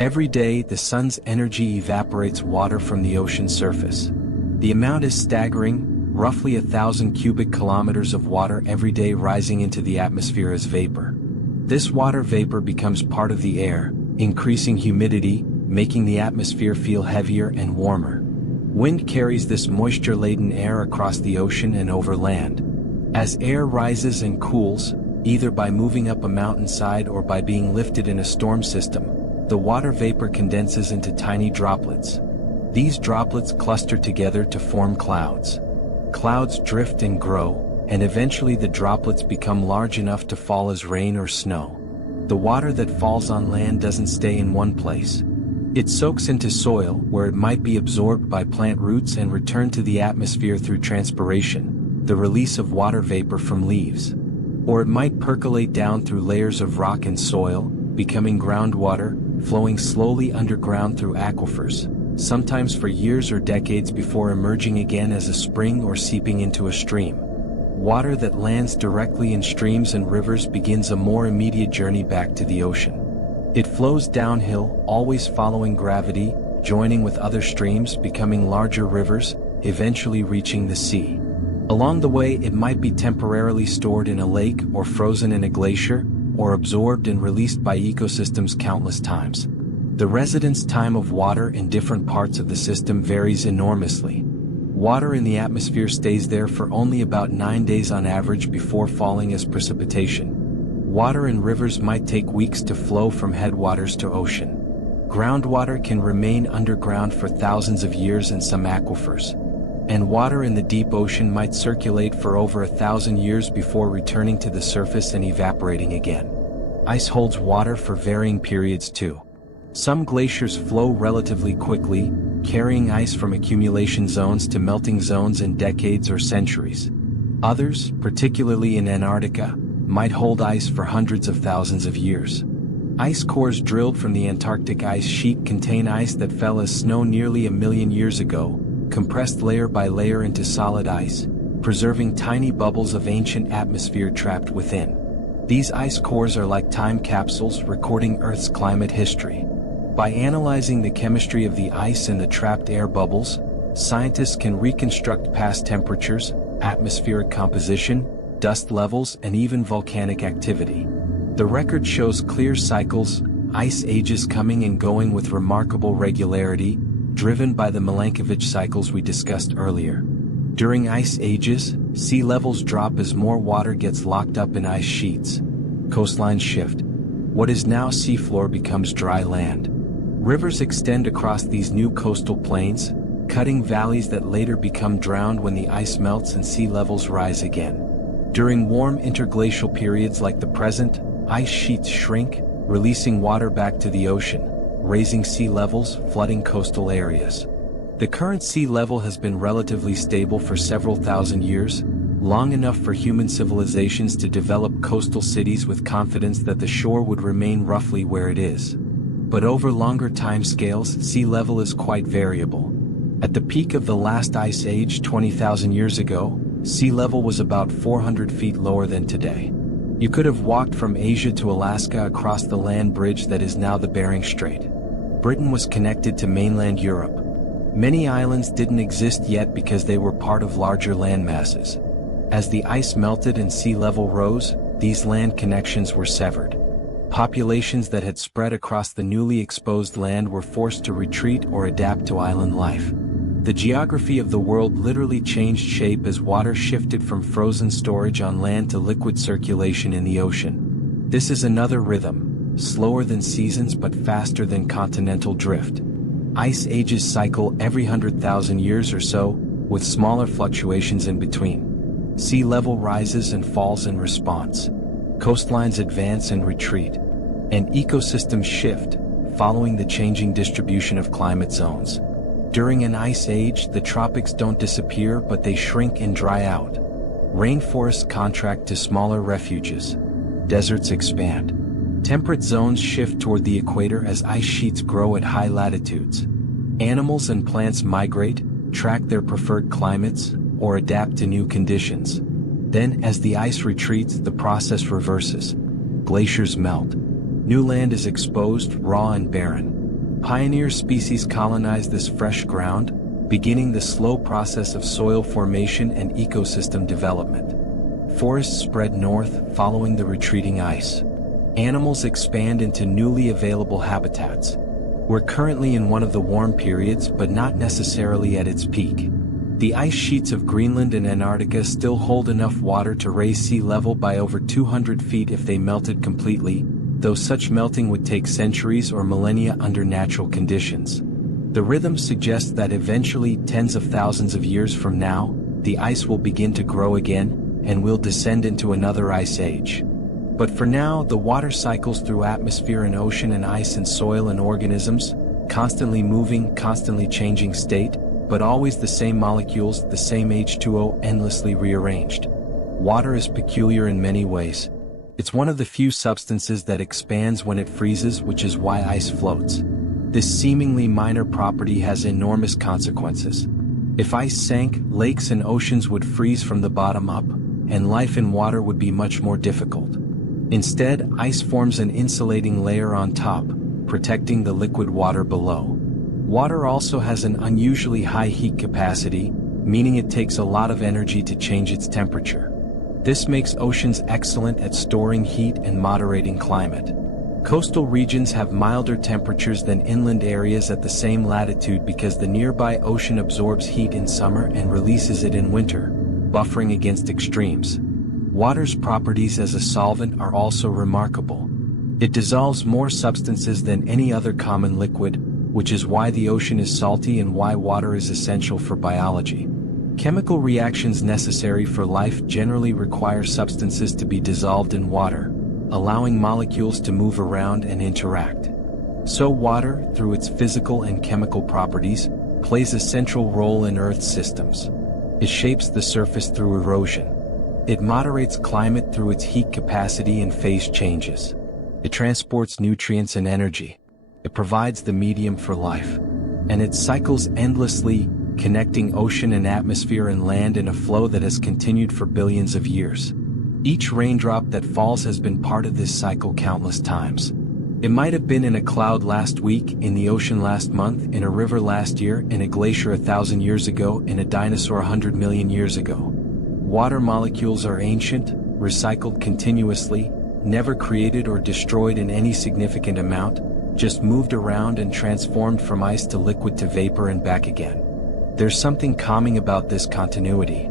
Every day, the sun's energy evaporates water from the ocean's surface. The amount is staggering, roughly 1,000 cubic kilometers of water every day rising into the atmosphere as vapor. This water vapor becomes part of the air, increasing humidity, making the atmosphere feel heavier and warmer. Wind carries this moisture-laden air across the ocean and over land. As air rises and cools, either by moving up a mountainside or by being lifted in a storm system, the water vapor condenses into tiny droplets. These droplets cluster together to form clouds. Clouds drift and grow, and eventually the droplets become large enough to fall as rain or snow. The water that falls on land doesn't stay in one place. It soaks into soil, where it might be absorbed by plant roots and returned to the atmosphere through transpiration, the release of water vapor from leaves. Or it might percolate down through layers of rock and soil, becoming groundwater, flowing slowly underground through aquifers, sometimes for years or decades before emerging again as a spring or seeping into a stream. Water that lands directly in streams and rivers begins a more immediate journey back to the ocean. It flows downhill, always following gravity, joining with other streams, becoming larger rivers, eventually reaching the sea. Along the way, it might be temporarily stored in a lake or frozen in a glacier, or absorbed and released by ecosystems countless times. The residence time of water in different parts of the system varies enormously. Water in the atmosphere stays there for only about 9 days on average before falling as precipitation. Water in rivers might take weeks to flow from headwaters to ocean. Groundwater can remain underground for thousands of years in some aquifers. And water in the deep ocean might circulate for over 1,000 years before returning to the surface and evaporating again. Ice holds water for varying periods too. Some glaciers flow relatively quickly, carrying ice from accumulation zones to melting zones in decades or centuries. Others, particularly in Antarctica, might hold ice for hundreds of thousands of years. Ice cores drilled from the Antarctic ice sheet contain ice that fell as snow nearly 1 million years ago, compressed layer by layer into solid ice, preserving tiny bubbles of ancient atmosphere trapped within. These ice cores are like time capsules recording Earth's climate history. By analyzing the chemistry of the ice and the trapped air bubbles, scientists can reconstruct past temperatures, atmospheric composition, dust levels, and even volcanic activity. The record shows clear cycles, ice ages coming and going with remarkable regularity, driven by the Milankovitch cycles we discussed earlier. During ice ages, sea levels drop as more water gets locked up in ice sheets. Coastlines shift. What is now seafloor becomes dry land. Rivers extend across these new coastal plains, cutting valleys that later become drowned when the ice melts and sea levels rise again. During warm interglacial periods like the present, ice sheets shrink, releasing water back to the ocean, raising sea levels, flooding coastal areas. The current sea level has been relatively stable for several thousand years, long enough for human civilizations to develop coastal cities with confidence that the shore would remain roughly where it is. But over longer timescales, sea level is quite variable. At the peak of the last ice age 20,000 years ago, sea level was about 400 feet lower than today. You could have walked from Asia to Alaska across the land bridge that is now the Bering Strait. Britain was connected to mainland Europe. Many islands didn't exist yet because they were part of larger land masses. As the ice melted and sea level rose, these land connections were severed. Populations that had spread across the newly exposed land were forced to retreat or adapt to island life. The geography of the world literally changed shape as water shifted from frozen storage on land to liquid circulation in the ocean. This is another rhythm, slower than seasons but faster than continental drift. Ice ages cycle every 100,000 years or so, with smaller fluctuations in between. Sea level rises and falls in response. Coastlines advance and retreat. And ecosystems shift, following the changing distribution of climate zones. During an ice age, the tropics don't disappear but they shrink and dry out. Rainforests contract to smaller refuges. Deserts expand. Temperate zones shift toward the equator as ice sheets grow at high latitudes. Animals and plants migrate, track their preferred climates, or adapt to new conditions. Then, as the ice retreats, the process reverses. Glaciers melt. New land is exposed, raw and barren. Pioneer species colonize this fresh ground, beginning the slow process of soil formation and ecosystem development. Forests spread north, following the retreating ice. Animals expand into newly available habitats. We're currently in one of the warm periods, but not necessarily at its peak. The ice sheets of Greenland and Antarctica still hold enough water to raise sea level by over 200 feet if they melted completely, though such melting would take centuries or millennia under natural conditions. The rhythm suggests that eventually, tens of thousands of years from now, the ice will begin to grow again, and we'll descend into another ice age. But for now, the water cycles through atmosphere and ocean and ice and soil and organisms, constantly moving, constantly changing state, but always the same molecules, the same H2O, endlessly rearranged. Water is peculiar in many ways. It's one of the few substances that expands when it freezes, which is why ice floats. This seemingly minor property has enormous consequences. If ice sank, lakes and oceans would freeze from the bottom up, and life in water would be much more difficult. Instead, ice forms an insulating layer on top, protecting the liquid water below. Water also has an unusually high heat capacity, meaning it takes a lot of energy to change its temperature. This makes oceans excellent at storing heat and moderating climate. Coastal regions have milder temperatures than inland areas at the same latitude because the nearby ocean absorbs heat in summer and releases it in winter, buffering against extremes. Water's properties as a solvent are also remarkable. It dissolves more substances than any other common liquid, which is why the ocean is salty and why water is essential for biology. Chemical reactions necessary for life generally require substances to be dissolved in water, allowing molecules to move around and interact. So water, through its physical and chemical properties, plays a central role in Earth's systems. It shapes the surface through erosion. It moderates climate through its heat capacity and phase changes. It transports nutrients and energy. It provides the medium for life. And it cycles endlessly, connecting ocean and atmosphere and land in a flow that has continued for billions of years. Each raindrop that falls has been part of this cycle countless times. It might have been in a cloud last week, in the ocean last month, in a river last year, in a glacier 1,000 years ago, in a dinosaur 100 million years ago. Water molecules are ancient, recycled continuously, never created or destroyed in any significant amount, just moved around and transformed from ice to liquid to vapor and back again. There's something calming about this continuity.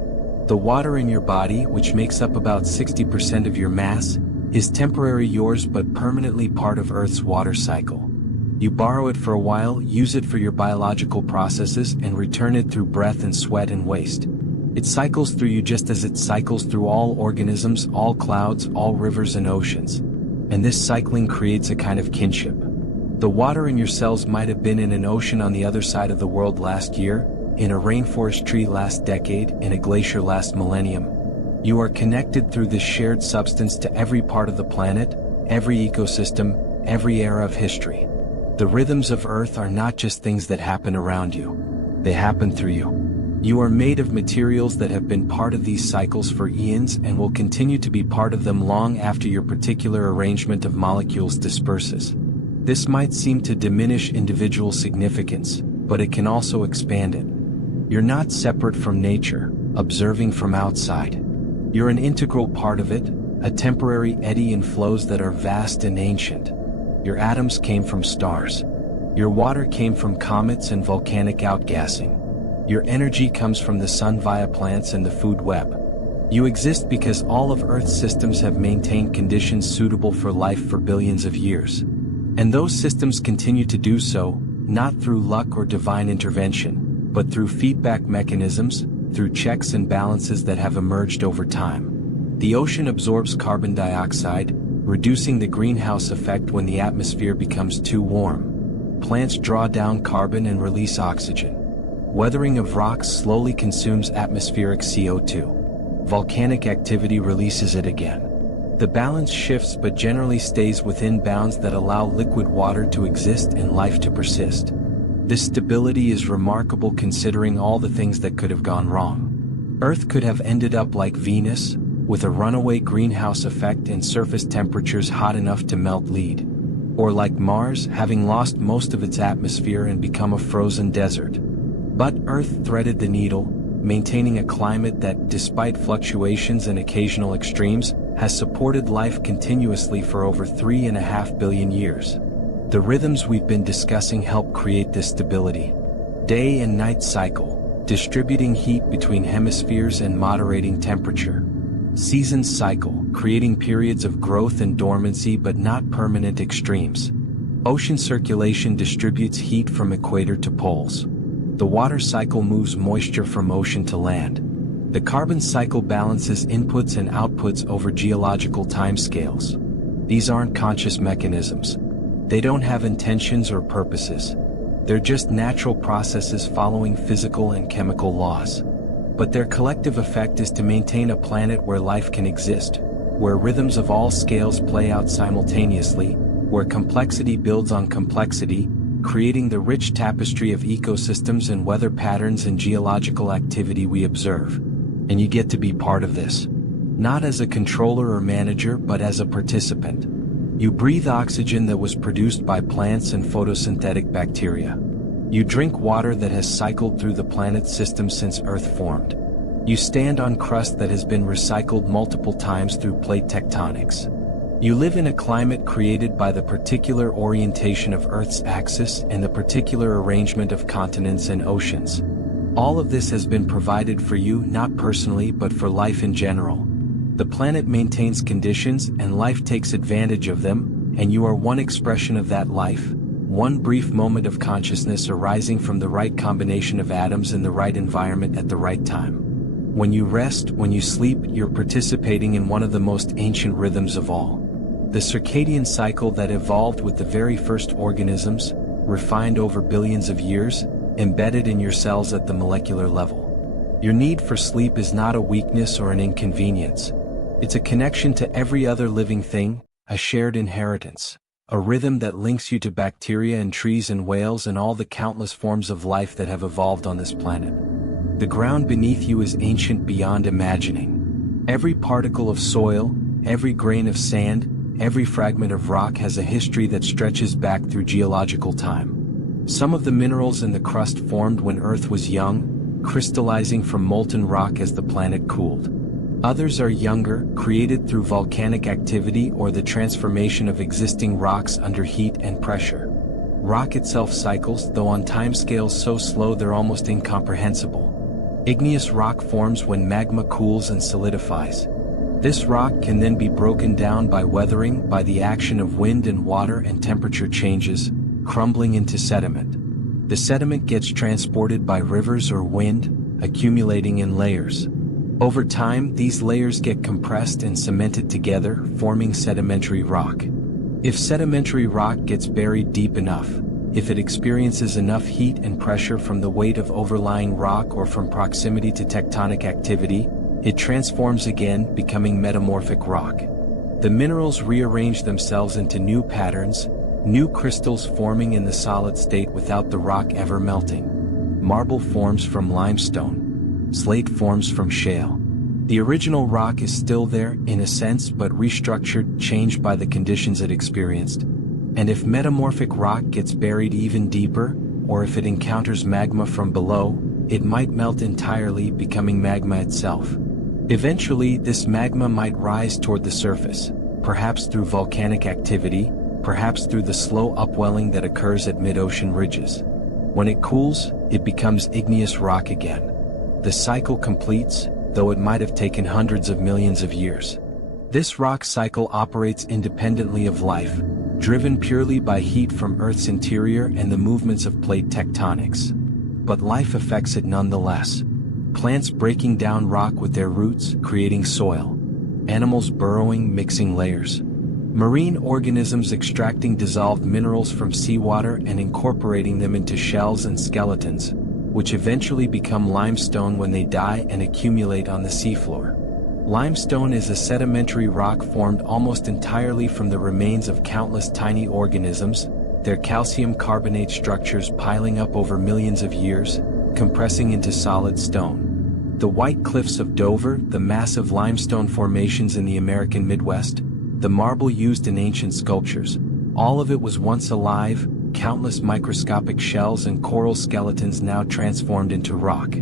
The water in your body, which makes up about 60% of your mass, is temporarily yours but permanently part of Earth's water cycle. You borrow it for a while, use it for your biological processes, and return it through breath and sweat and waste. It cycles through you just as it cycles through all organisms, all clouds, all rivers and oceans. And this cycling creates a kind of kinship. The water in your cells might have been in an ocean on the other side of the world last year, in a rainforest tree last decade, in a glacier last millennium. You are connected through this shared substance to every part of the planet, every ecosystem, every era of history. The rhythms of Earth are not just things that happen around you. They happen through you. You are made of materials that have been part of these cycles for eons and will continue to be part of them long after your particular arrangement of molecules disperses. This might seem to diminish individual significance, but it can also expand it. You're not separate from nature, observing from outside. You're an integral part of it, a temporary eddy in flows that are vast and ancient. Your atoms came from stars. Your water came from comets and volcanic outgassing. Your energy comes from the sun via plants and the food web. You exist because all of Earth's systems have maintained conditions suitable for life for billions of years. And those systems continue to do so, not through luck or divine intervention, but through feedback mechanisms, through checks and balances that have emerged over time. The ocean absorbs carbon dioxide, reducing the greenhouse effect when the atmosphere becomes too warm. Plants draw down carbon and release oxygen. Weathering of rocks slowly consumes atmospheric CO2. Volcanic activity releases it again. The balance shifts but generally stays within bounds that allow liquid water to exist and life to persist. This stability is remarkable considering all the things that could have gone wrong. Earth could have ended up like Venus, with a runaway greenhouse effect and surface temperatures hot enough to melt lead. Or like Mars, having lost most of its atmosphere and become a frozen desert. But Earth threaded the needle, maintaining a climate that, despite fluctuations and occasional extremes, has supported life continuously for over 3.5 billion years. The rhythms we've been discussing help create this stability. Day and night cycle, distributing heat between hemispheres and moderating temperature. Seasons cycle, creating periods of growth and dormancy but not permanent extremes. Ocean circulation distributes heat from equator to poles. The water cycle moves moisture from ocean to land. The carbon cycle balances inputs and outputs over geological timescales. These aren't conscious mechanisms. They don't have intentions or purposes. They're just natural processes following physical and chemical laws. But their collective effect is to maintain a planet where life can exist, where rhythms of all scales play out simultaneously, where complexity builds on complexity, creating the rich tapestry of ecosystems and weather patterns and geological activity we observe. And you get to be part of this. Not as a controller or manager, but as a participant. You breathe oxygen that was produced by plants and photosynthetic bacteria. You drink water that has cycled through the planet's system since Earth formed. You stand on crust that has been recycled multiple times through plate tectonics. You live in a climate created by the particular orientation of Earth's axis and the particular arrangement of continents and oceans. All of this has been provided for you not personally but for life in general. The planet maintains conditions and life takes advantage of them, and you are one expression of that life, one brief moment of consciousness arising from the right combination of atoms in the right environment at the right time. When you rest, when you sleep, you're participating in one of the most ancient rhythms of all. The circadian cycle that evolved with the very first organisms, refined over billions of years, embedded in your cells at the molecular level. Your need for sleep is not a weakness or an inconvenience. It's a connection to every other living thing, a shared inheritance, a rhythm that links you to bacteria and trees and whales and all the countless forms of life that have evolved on this planet. The ground beneath you is ancient beyond imagining. Every particle of soil, every grain of sand, every fragment of rock has a history that stretches back through geological time. Some of the minerals in the crust formed when Earth was young, crystallizing from molten rock as the planet cooled. Others are younger, created through volcanic activity or the transformation of existing rocks under heat and pressure. Rock itself cycles, though on timescales so slow they're almost incomprehensible. Igneous rock forms when magma cools and solidifies. This rock can then be broken down by weathering, by the action of wind and water and temperature changes, crumbling into sediment. The sediment gets transported by rivers or wind, accumulating in layers. Over time, these layers get compressed and cemented together, forming sedimentary rock. If sedimentary rock gets buried deep enough, if it experiences enough heat and pressure from the weight of overlying rock or from proximity to tectonic activity, it transforms again, becoming metamorphic rock. The minerals rearrange themselves into new patterns, new crystals forming in the solid state without the rock ever melting. Marble forms from limestone. Slate forms from shale. The original rock is still there, in a sense, but restructured, changed by the conditions it experienced. And if metamorphic rock gets buried even deeper, or if it encounters magma from below, it might melt entirely, becoming magma itself. Eventually, this magma might rise toward the surface, perhaps through volcanic activity, perhaps through the slow upwelling that occurs at mid-ocean ridges. When it cools, it becomes igneous rock again. The cycle completes, though it might have taken hundreds of millions of years. This rock cycle operates independently of life, driven purely by heat from Earth's interior and the movements of plate tectonics. But life affects it nonetheless. Plants breaking down rock with their roots, creating soil. Animals burrowing, mixing layers. Marine organisms extracting dissolved minerals from seawater and incorporating them into shells and skeletons, which eventually become limestone when they die and accumulate on the seafloor. Limestone is a sedimentary rock formed almost entirely from the remains of countless tiny organisms, their calcium carbonate structures piling up over millions of years, compressing into solid stone. The White Cliffs of Dover, the massive limestone formations in the American Midwest, the marble used in ancient sculptures, all of it was once alive, countless microscopic shells and coral skeletons now transformed into rock.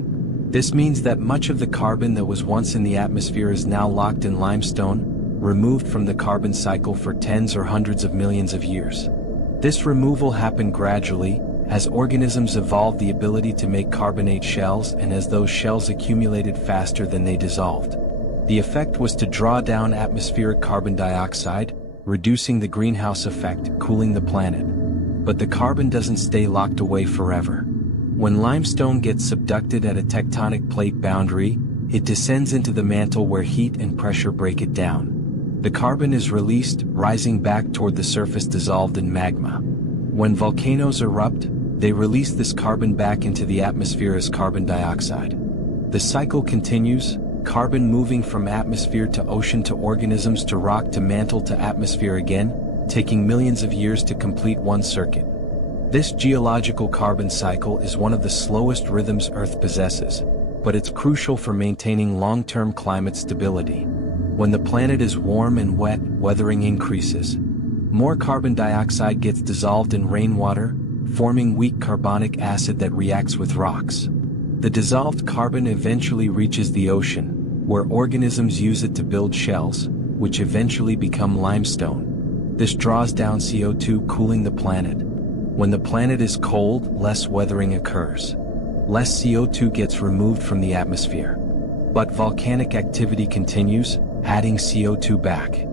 This means that much of the carbon that was once in the atmosphere is now locked in limestone, removed from the carbon cycle for tens or hundreds of millions of years. This removal happened gradually, as organisms evolved the ability to make carbonate shells and as those shells accumulated faster than they dissolved. The effect was to draw down atmospheric carbon dioxide, reducing the greenhouse effect, cooling the planet. But the carbon doesn't stay locked away forever. When limestone gets subducted at a tectonic plate boundary, it descends into the mantle where heat and pressure break it down. The carbon is released, rising back toward the surface dissolved in magma. When volcanoes erupt, They release this carbon back into the atmosphere as carbon dioxide. The cycle continues, carbon moving from atmosphere to ocean to organisms to rock to mantle to atmosphere again, taking millions of years to complete one circuit. This geological carbon cycle is one of the slowest rhythms Earth possesses, but it's crucial for maintaining long-term climate stability. When the planet is warm and wet, weathering increases. More carbon dioxide gets dissolved in rainwater, forming weak carbonic acid that reacts with rocks. The dissolved carbon eventually reaches the ocean, where organisms use it to build shells, which eventually become limestone. This draws down CO2, cooling the planet. When the planet is cold, less weathering occurs. Less CO2 gets removed from the atmosphere. But volcanic activity continues, adding CO2 back.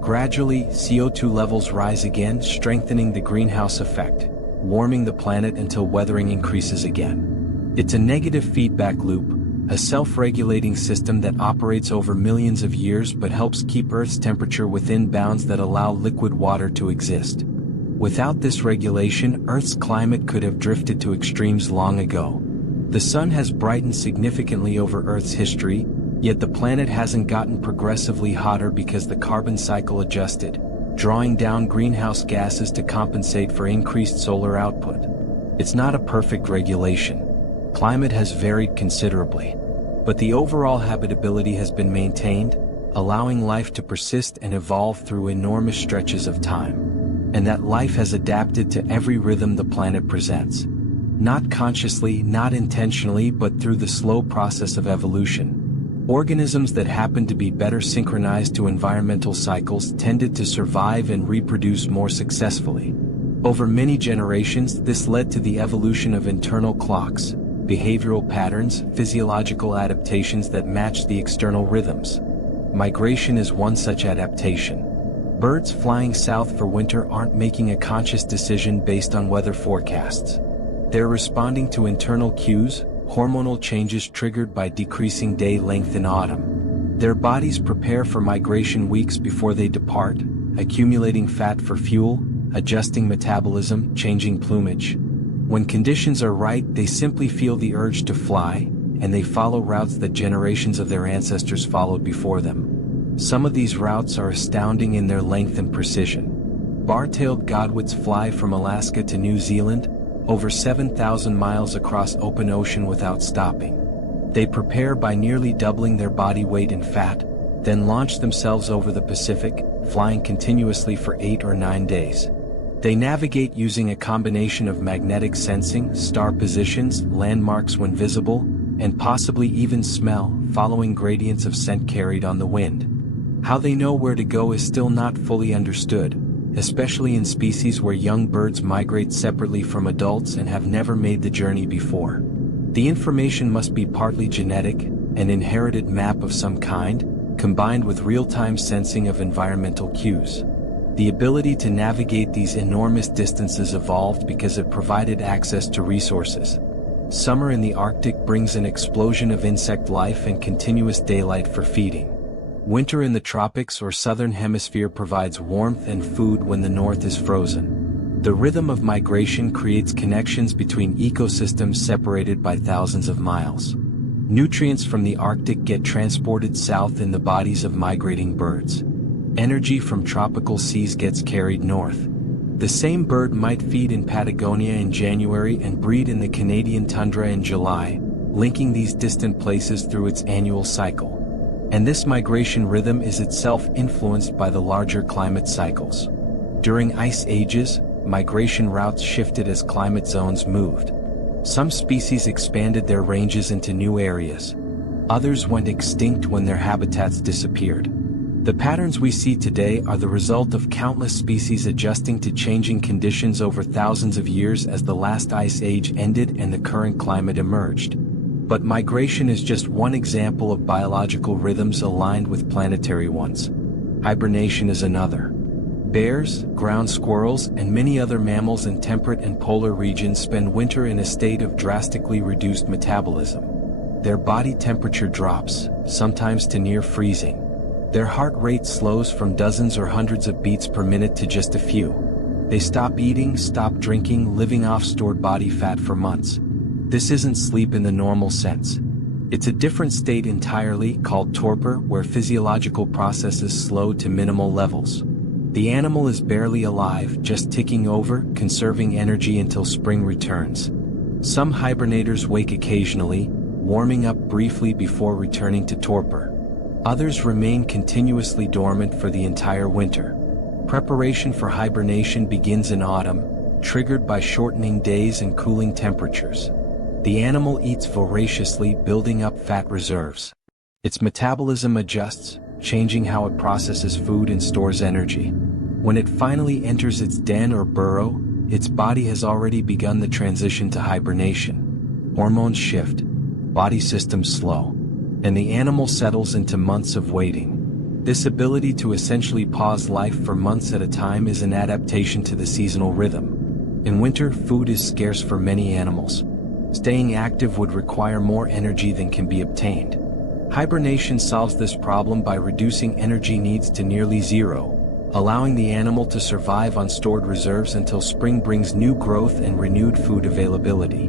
Gradually, CO2 levels rise again, strengthening the greenhouse effect, warming the planet until weathering increases again. It's a negative feedback loop, a self-regulating system that operates over millions of years but helps keep Earth's temperature within bounds that allow liquid water to exist. Without this regulation, Earth's climate could have drifted to extremes long ago. The sun has brightened significantly over Earth's history, yet the planet hasn't gotten progressively hotter because the carbon cycle adjusted, drawing down greenhouse gases to compensate for increased solar output. It's not a perfect regulation. Climate has varied considerably, but the overall habitability has been maintained, allowing life to persist and evolve through enormous stretches of time. And that life has adapted to every rhythm the planet presents. Not consciously, not intentionally, but through the slow process of evolution. Organisms that happened to be better synchronized to environmental cycles tended to survive and reproduce more successfully. Over many generations, this led to the evolution of internal clocks, behavioral patterns, physiological adaptations that match the external rhythms. Migration is one such adaptation. Birds flying south for winter aren't making a conscious decision based on weather forecasts. They're responding to internal cues, hormonal changes triggered by decreasing day length in autumn. Their bodies prepare for migration weeks before they depart, accumulating fat for fuel, adjusting metabolism, changing plumage. When conditions are right, they simply feel the urge to fly, and they follow routes that generations of their ancestors followed before them. Some of these routes are astounding in their length and precision. Bar-tailed godwits fly from Alaska to New Zealand, over 7,000 miles across open ocean without stopping. They prepare by nearly doubling their body weight in fat, then launch themselves over the Pacific, flying continuously for 8 or 9 days. They navigate using a combination of magnetic sensing, star positions, landmarks when visible, and possibly even smell, following gradients of scent carried on the wind. How they know where to go is still not fully understood, especially in species where young birds migrate separately from adults and have never made the journey before. The information must be partly genetic, an inherited map of some kind, combined with real-time sensing of environmental cues. The ability to navigate these enormous distances evolved because it provided access to resources. Summer in the Arctic brings an explosion of insect life and continuous daylight for feeding. Winter in the tropics or southern hemisphere provides warmth and food when the north is frozen. The rhythm of migration creates connections between ecosystems separated by thousands of miles. Nutrients from the Arctic get transported south in the bodies of migrating birds. Energy from tropical seas gets carried north. The same bird might feed in Patagonia in January and breed in the Canadian tundra in July, linking these distant places through its annual cycle. And this migration rhythm is itself influenced by the larger climate cycles. During ice ages, migration routes shifted as climate zones moved. Some species expanded their ranges into new areas. Others went extinct when their habitats disappeared. The patterns we see today are the result of countless species adjusting to changing conditions over thousands of years as the last ice age ended and the current climate emerged. But migration is just one example of biological rhythms aligned with planetary ones. Hibernation is another. Bears, ground squirrels, and many other mammals in temperate and polar regions spend winter in a state of drastically reduced metabolism. Their body temperature drops, sometimes to near freezing. Their heart rate slows from dozens or hundreds of beats per minute to just a few. They stop eating, stop drinking, living off stored body fat for months. This isn't sleep in the normal sense. It's a different state entirely, called torpor, where physiological processes slow to minimal levels. The animal is barely alive, just ticking over, conserving energy until spring returns. Some hibernators wake occasionally, warming up briefly before returning to torpor. Others remain continuously dormant for the entire winter. Preparation for hibernation begins in autumn, triggered by shortening days and cooling temperatures. The animal eats voraciously, building up fat reserves. Its metabolism adjusts, changing how it processes food and stores energy. When it finally enters its den or burrow, its body has already begun the transition to hibernation. Hormones shift, body systems slow, and the animal settles into months of waiting. This ability to essentially pause life for months at a time is an adaptation to the seasonal rhythm. In winter, food is scarce for many animals. Staying active would require more energy than can be obtained. Hibernation solves this problem by reducing energy needs to nearly zero, allowing the animal to survive on stored reserves until spring brings new growth and renewed food availability.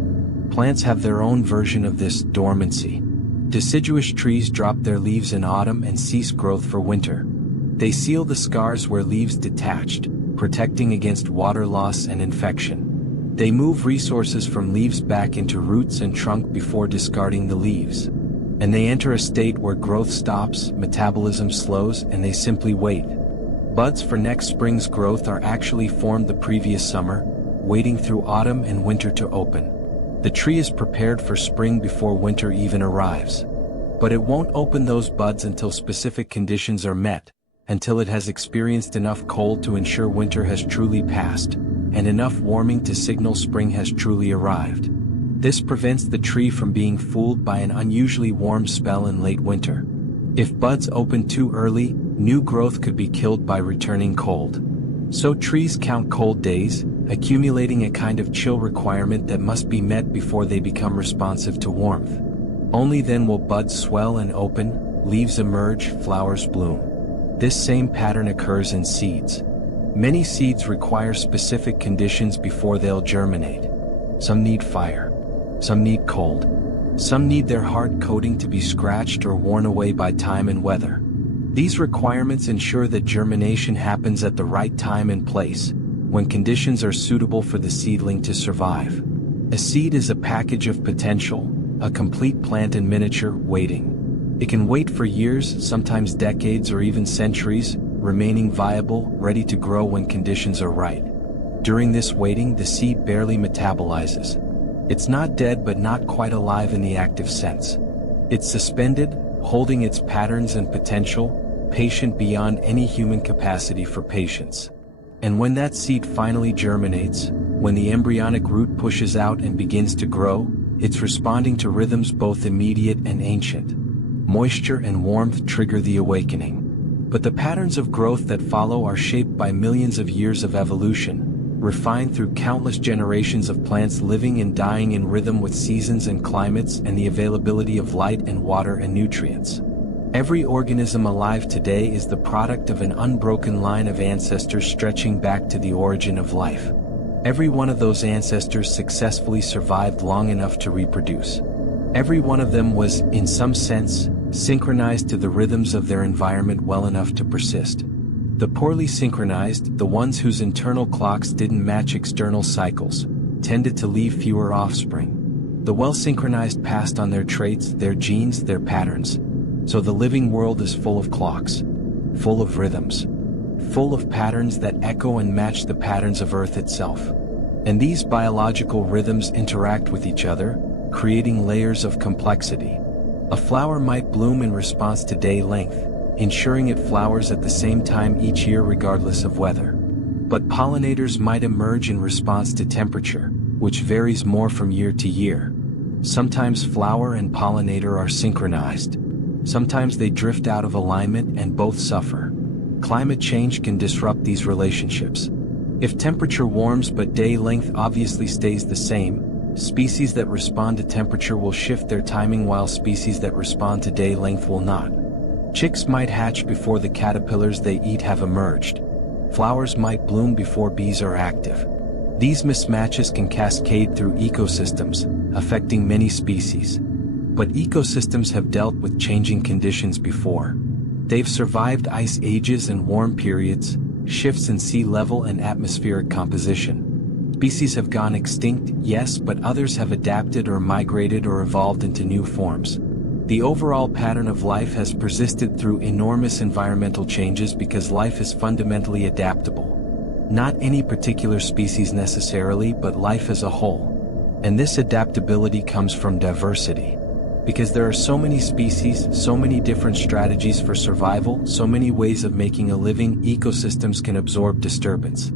Plants have their own version of this dormancy. Deciduous trees drop their leaves in autumn and cease growth for winter. They seal the scars where leaves detached, protecting against water loss and infection. They move resources from leaves back into roots and trunk before discarding the leaves. And they enter a state where growth stops, metabolism slows, and they simply wait. Buds for next spring's growth are actually formed the previous summer, waiting through autumn and winter to open. The tree is prepared for spring before winter even arrives. But it won't open those buds until specific conditions are met, until it has experienced enough cold to ensure winter has truly passed, and enough warming to signal spring has truly arrived. This prevents the tree from being fooled by an unusually warm spell in late winter. If buds open too early, new growth could be killed by returning cold. So trees count cold days, accumulating a kind of chill requirement that must be met before they become responsive to warmth. Only then will buds swell and open, leaves emerge, flowers bloom. This same pattern occurs in seeds. Many seeds require specific conditions before they'll germinate. Some need fire. Some need cold. Some need their hard coating to be scratched or worn away by time and weather. These requirements ensure that germination happens at the right time and place, when conditions are suitable for the seedling to survive. A seed is a package of potential, a complete plant in miniature, waiting. It can wait for years, sometimes decades or even centuries, remaining viable, ready to grow when conditions are right. During this waiting, the seed barely metabolizes. It's not dead but not quite alive in the active sense. It's suspended, holding its patterns and potential, patient beyond any human capacity for patience. And when that seed finally germinates, when the embryonic root pushes out and begins to grow, it's responding to rhythms both immediate and ancient. Moisture and warmth trigger the awakening. But the patterns of growth that follow are shaped by millions of years of evolution, refined through countless generations of plants living and dying in rhythm with seasons and climates and the availability of light and water and nutrients. Every organism alive today is the product of an unbroken line of ancestors stretching back to the origin of life. Every one of those ancestors successfully survived long enough to reproduce. Every one of them was, in some sense, synchronized to the rhythms of their environment well enough to persist. The poorly synchronized, the ones whose internal clocks didn't match external cycles, tended to leave fewer offspring. The well-synchronized passed on their traits, their genes, their patterns. So the living world is full of clocks, full of rhythms, full of patterns that echo and match the patterns of Earth itself. And these biological rhythms interact with each other, creating layers of complexity. A flower might bloom in response to day length, ensuring it flowers at the same time each year regardless of weather. But pollinators might emerge in response to temperature, which varies more from year to year. Sometimes flower and pollinator are synchronized. Sometimes they drift out of alignment and both suffer. Climate change can disrupt these relationships. If temperature warms but day length obviously stays the same, species that respond to temperature will shift their timing while species that respond to day length will not. Chicks might hatch before the caterpillars they eat have emerged. Flowers might bloom before bees are active. These mismatches can cascade through ecosystems, affecting many species. But ecosystems have dealt with changing conditions before. They've survived ice ages and warm periods, shifts in sea level and atmospheric composition. Species have gone extinct, yes, but others have adapted or migrated or evolved into new forms. The overall pattern of life has persisted through enormous environmental changes because life is fundamentally adaptable. Not any particular species necessarily, but life as a whole. And this adaptability comes from diversity. Because there are so many species, so many different strategies for survival, so many ways of making a living, ecosystems can absorb disturbance.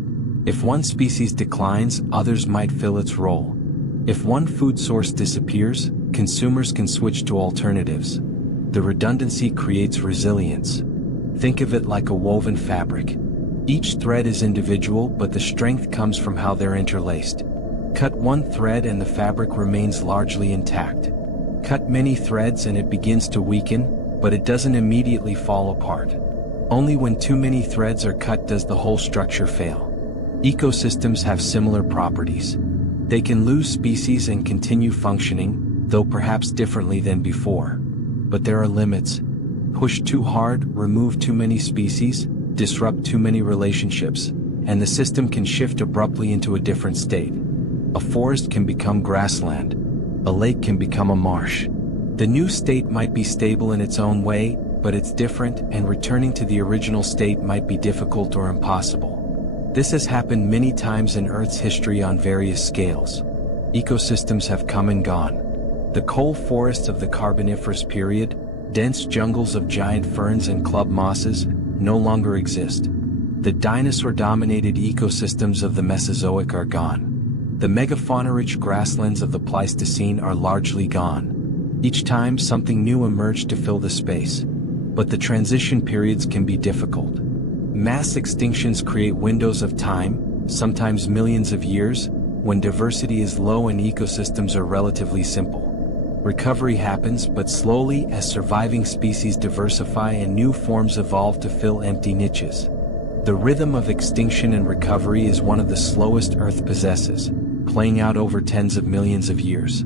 If one species declines, others might fill its role. If one food source disappears, consumers can switch to alternatives. The redundancy creates resilience. Think of it like a woven fabric. Each thread is individual, but the strength comes from how they're interlaced. Cut one thread and the fabric remains largely intact. Cut many threads and it begins to weaken, but it doesn't immediately fall apart. Only when too many threads are cut does the whole structure fail. Ecosystems have similar properties. They can lose species and continue functioning, though perhaps differently than before. But there are limits. Push too hard, remove too many species, disrupt too many relationships, and the system can shift abruptly into a different state. A forest can become grassland. A lake can become a marsh. The new state might be stable in its own way, but it's different, and returning to the original state might be difficult or impossible. This has happened many times in Earth's history on various scales. Ecosystems have come and gone. The coal forests of the Carboniferous period, dense jungles of giant ferns and club mosses, no longer exist. The dinosaur-dominated ecosystems of the Mesozoic are gone. The megafauna-rich grasslands of the Pleistocene are largely gone. Each time something new emerged to fill the space. But the transition periods can be difficult. Mass extinctions create windows of time, sometimes millions of years, when diversity is low and ecosystems are relatively simple. Recovery happens, but slowly, as surviving species diversify and new forms evolve to fill empty niches. The rhythm of extinction and recovery is one of the slowest Earth possesses, playing out over tens of millions of years.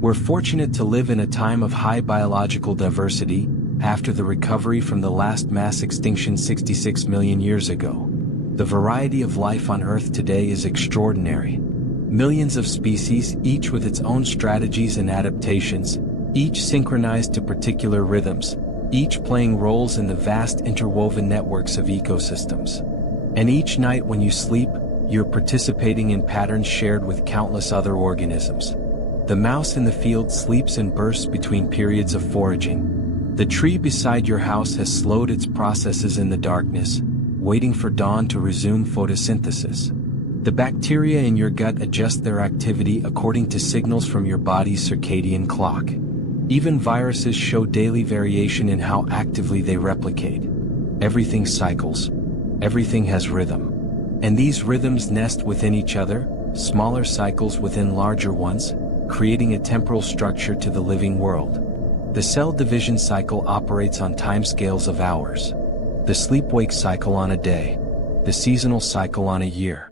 We're fortunate to live in a time of high biological diversity, after the recovery from the last mass extinction 66 million years ago. The variety of life on Earth today is extraordinary. Millions of species, each with its own strategies and adaptations, each synchronized to particular rhythms, each playing roles in the vast interwoven networks of ecosystems. And each night when you sleep, you're participating in patterns shared with countless other organisms. The mouse in the field sleeps in bursts between periods of foraging. The tree beside your house has slowed its processes in the darkness, waiting for dawn to resume photosynthesis. The bacteria in your gut adjust their activity according to signals from your body's circadian clock. Even viruses show daily variation in how actively they replicate. Everything cycles. Everything has rhythm. And these rhythms nest within each other, smaller cycles within larger ones, creating a temporal structure to the living world. The cell division cycle operates on timescales of hours. The sleep-wake cycle on a day. The seasonal cycle on a year.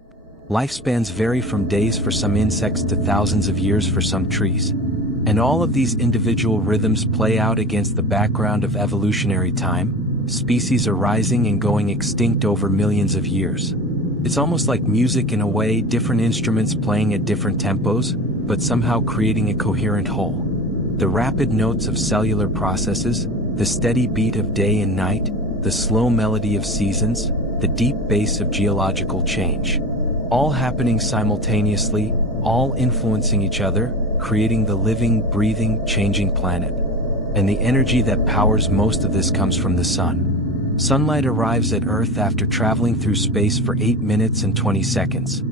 Lifespans vary from days for some insects to thousands of years for some trees. And all of these individual rhythms play out against the background of evolutionary time, species arising and going extinct over millions of years. It's almost like music in a way, different instruments playing at different tempos, but somehow creating a coherent whole. The rapid notes of cellular processes, the steady beat of day and night, the slow melody of seasons, the deep bass of geological change. All happening simultaneously, all influencing each other, creating the living, breathing, changing planet. And the energy that powers most of this comes from the sun. Sunlight arrives at Earth after traveling through space for 8 minutes and 20 seconds.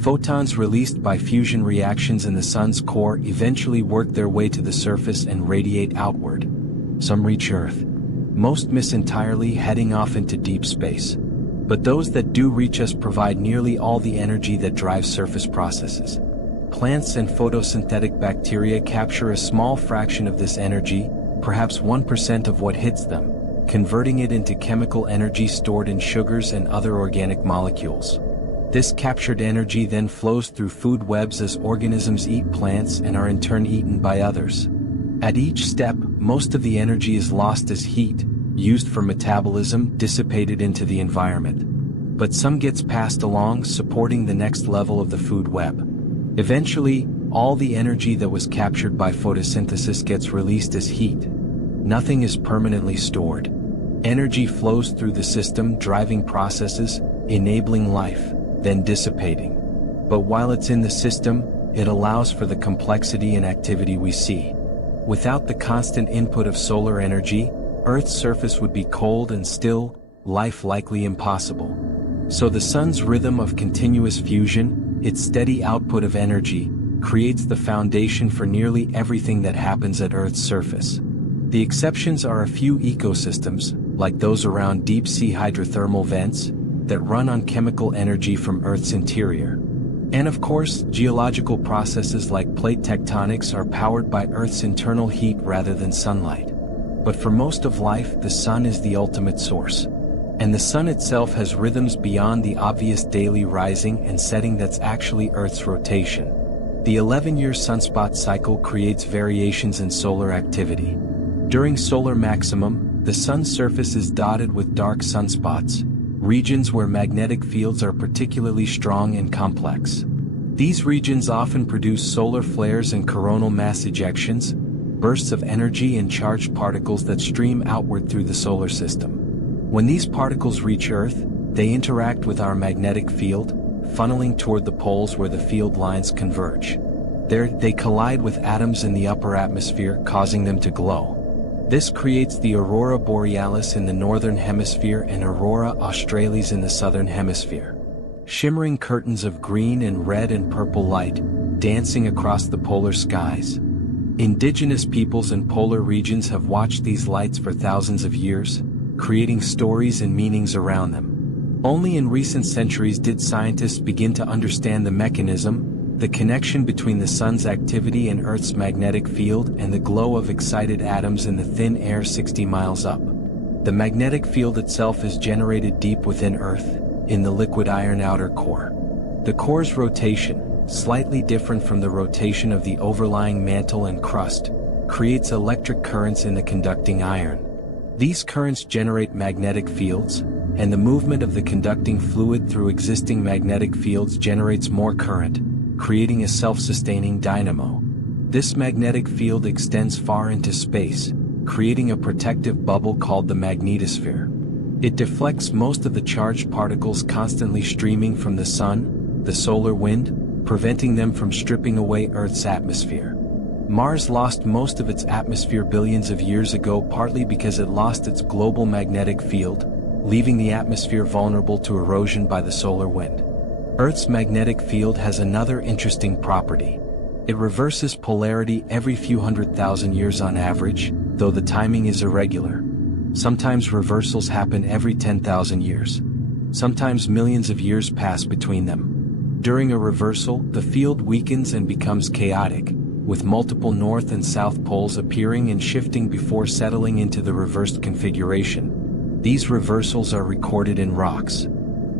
Photons released by fusion reactions in the sun's core eventually work their way to the surface and radiate outward. Some reach Earth. Most miss entirely, heading off into deep space. But those that do reach us provide nearly all the energy that drives surface processes. Plants and photosynthetic bacteria capture a small fraction of this energy, perhaps 1% of what hits them, converting it into chemical energy stored in sugars and other organic molecules. This captured energy then flows through food webs as organisms eat plants and are in turn eaten by others. At each step, most of the energy is lost as heat, used for metabolism, dissipated into the environment. But some gets passed along, supporting the next level of the food web. Eventually, all the energy that was captured by photosynthesis gets released as heat. Nothing is permanently stored. Energy flows through the system, driving processes, enabling life, then dissipating. But while it's in the system, it allows for the complexity and activity we see. Without the constant input of solar energy, Earth's surface would be cold and still, life likely impossible. So the sun's rhythm of continuous fusion, its steady output of energy, creates the foundation for nearly everything that happens at Earth's surface. The exceptions are a few ecosystems, like those around deep-sea hydrothermal vents, that run on chemical energy from Earth's interior. And of course, geological processes like plate tectonics are powered by Earth's internal heat rather than sunlight. But for most of life, the sun is the ultimate source. And the sun itself has rhythms beyond the obvious daily rising and setting that's actually Earth's rotation. The 11-year sunspot cycle creates variations in solar activity. During solar maximum, the sun's surface is dotted with dark sunspots, regions where magnetic fields are particularly strong and complex. These regions often produce solar flares and coronal mass ejections, bursts of energy and charged particles that stream outward through the solar system. When these particles reach Earth, they interact with our magnetic field, funneling toward the poles where the field lines converge. There, they collide with atoms in the upper atmosphere, causing them to glow. This creates the aurora borealis in the northern hemisphere and aurora australis in the southern hemisphere. Shimmering curtains of green and red and purple light, dancing across the polar skies. Indigenous peoples in polar regions have watched these lights for thousands of years, creating stories and meanings around them. Only in recent centuries did scientists begin to understand the mechanism, the connection between the sun's activity and Earth's magnetic field and the glow of excited atoms in the thin air 60 miles up. The magnetic field itself is generated deep within Earth, in the liquid iron outer core. The core's rotation, slightly different from the rotation of the overlying mantle and crust, creates electric currents in the conducting iron. These currents generate magnetic fields, and the movement of the conducting fluid through existing magnetic fields generates more current, creating a self-sustaining dynamo. This magnetic field extends far into space, creating a protective bubble called the magnetosphere. It deflects most of the charged particles constantly streaming from the sun, the solar wind, preventing them from stripping away Earth's atmosphere. Mars lost most of its atmosphere billions of years ago, partly because it lost its global magnetic field, leaving the atmosphere vulnerable to erosion by the solar wind. Earth's magnetic field has another interesting property. It reverses polarity every few 100,000 years on average, though the timing is irregular. Sometimes reversals happen every 10,000 years. Sometimes millions of years pass between them. During a reversal, the field weakens and becomes chaotic, with multiple north and south poles appearing and shifting before settling into the reversed configuration. These reversals are recorded in rocks.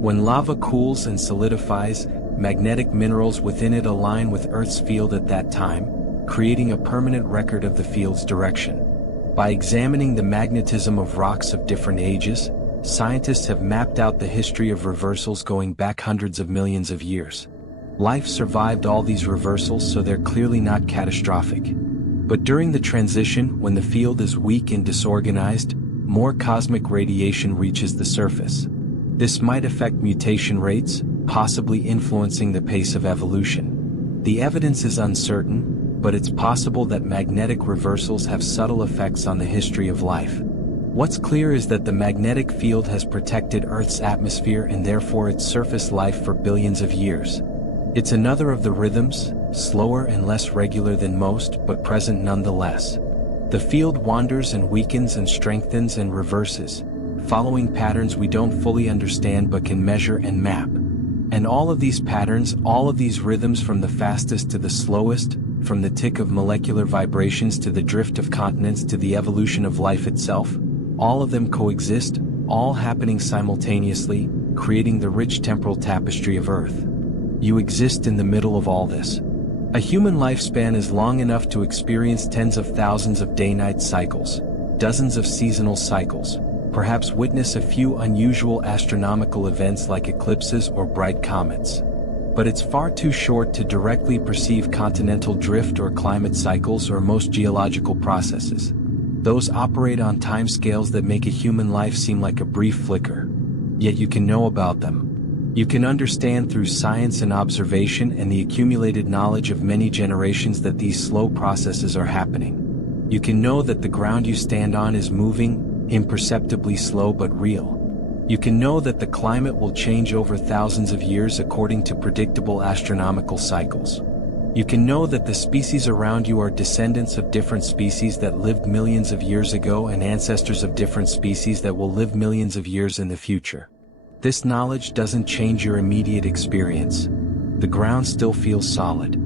When lava cools and solidifies, magnetic minerals within it align with Earth's field at that time, creating a permanent record of the field's direction. By examining the magnetism of rocks of different ages, scientists have mapped out the history of reversals going back hundreds of millions of years. Life survived all these reversals, so they're clearly not catastrophic. But during the transition, when the field is weak and disorganized, more cosmic radiation reaches the surface. This might affect mutation rates, possibly influencing the pace of evolution. The evidence is uncertain, but it's possible that magnetic reversals have subtle effects on the history of life. What's clear is that the magnetic field has protected Earth's atmosphere and therefore its surface life for billions of years. It's another of the rhythms, slower and less regular than most, but present nonetheless. The field wanders and weakens and strengthens and reverses, following patterns we don't fully understand but can measure and map. And all of these patterns, all of these rhythms, from the fastest to the slowest, from the tick of molecular vibrations to the drift of continents to the evolution of life itself, All of them coexist, all happening simultaneously, creating the rich temporal tapestry of Earth. You exist in the middle of all this. A human lifespan is long enough to experience tens of thousands of day-night cycles, dozens of seasonal cycles, perhaps witness a few unusual astronomical events like eclipses or bright comets. But it's far too short to directly perceive continental drift or climate cycles or most geological processes. Those operate on timescales that make a human life seem like a brief flicker. Yet you can know about them. You can understand through science and observation and the accumulated knowledge of many generations that these slow processes are happening. You can know that the ground you stand on is moving, imperceptibly slow but real. You can know that the climate will change over thousands of years according to predictable astronomical cycles. You can know that the species around you are descendants of different species that lived millions of years ago and ancestors of different species that will live millions of years in the future. This knowledge doesn't change your immediate experience. The ground still feels solid.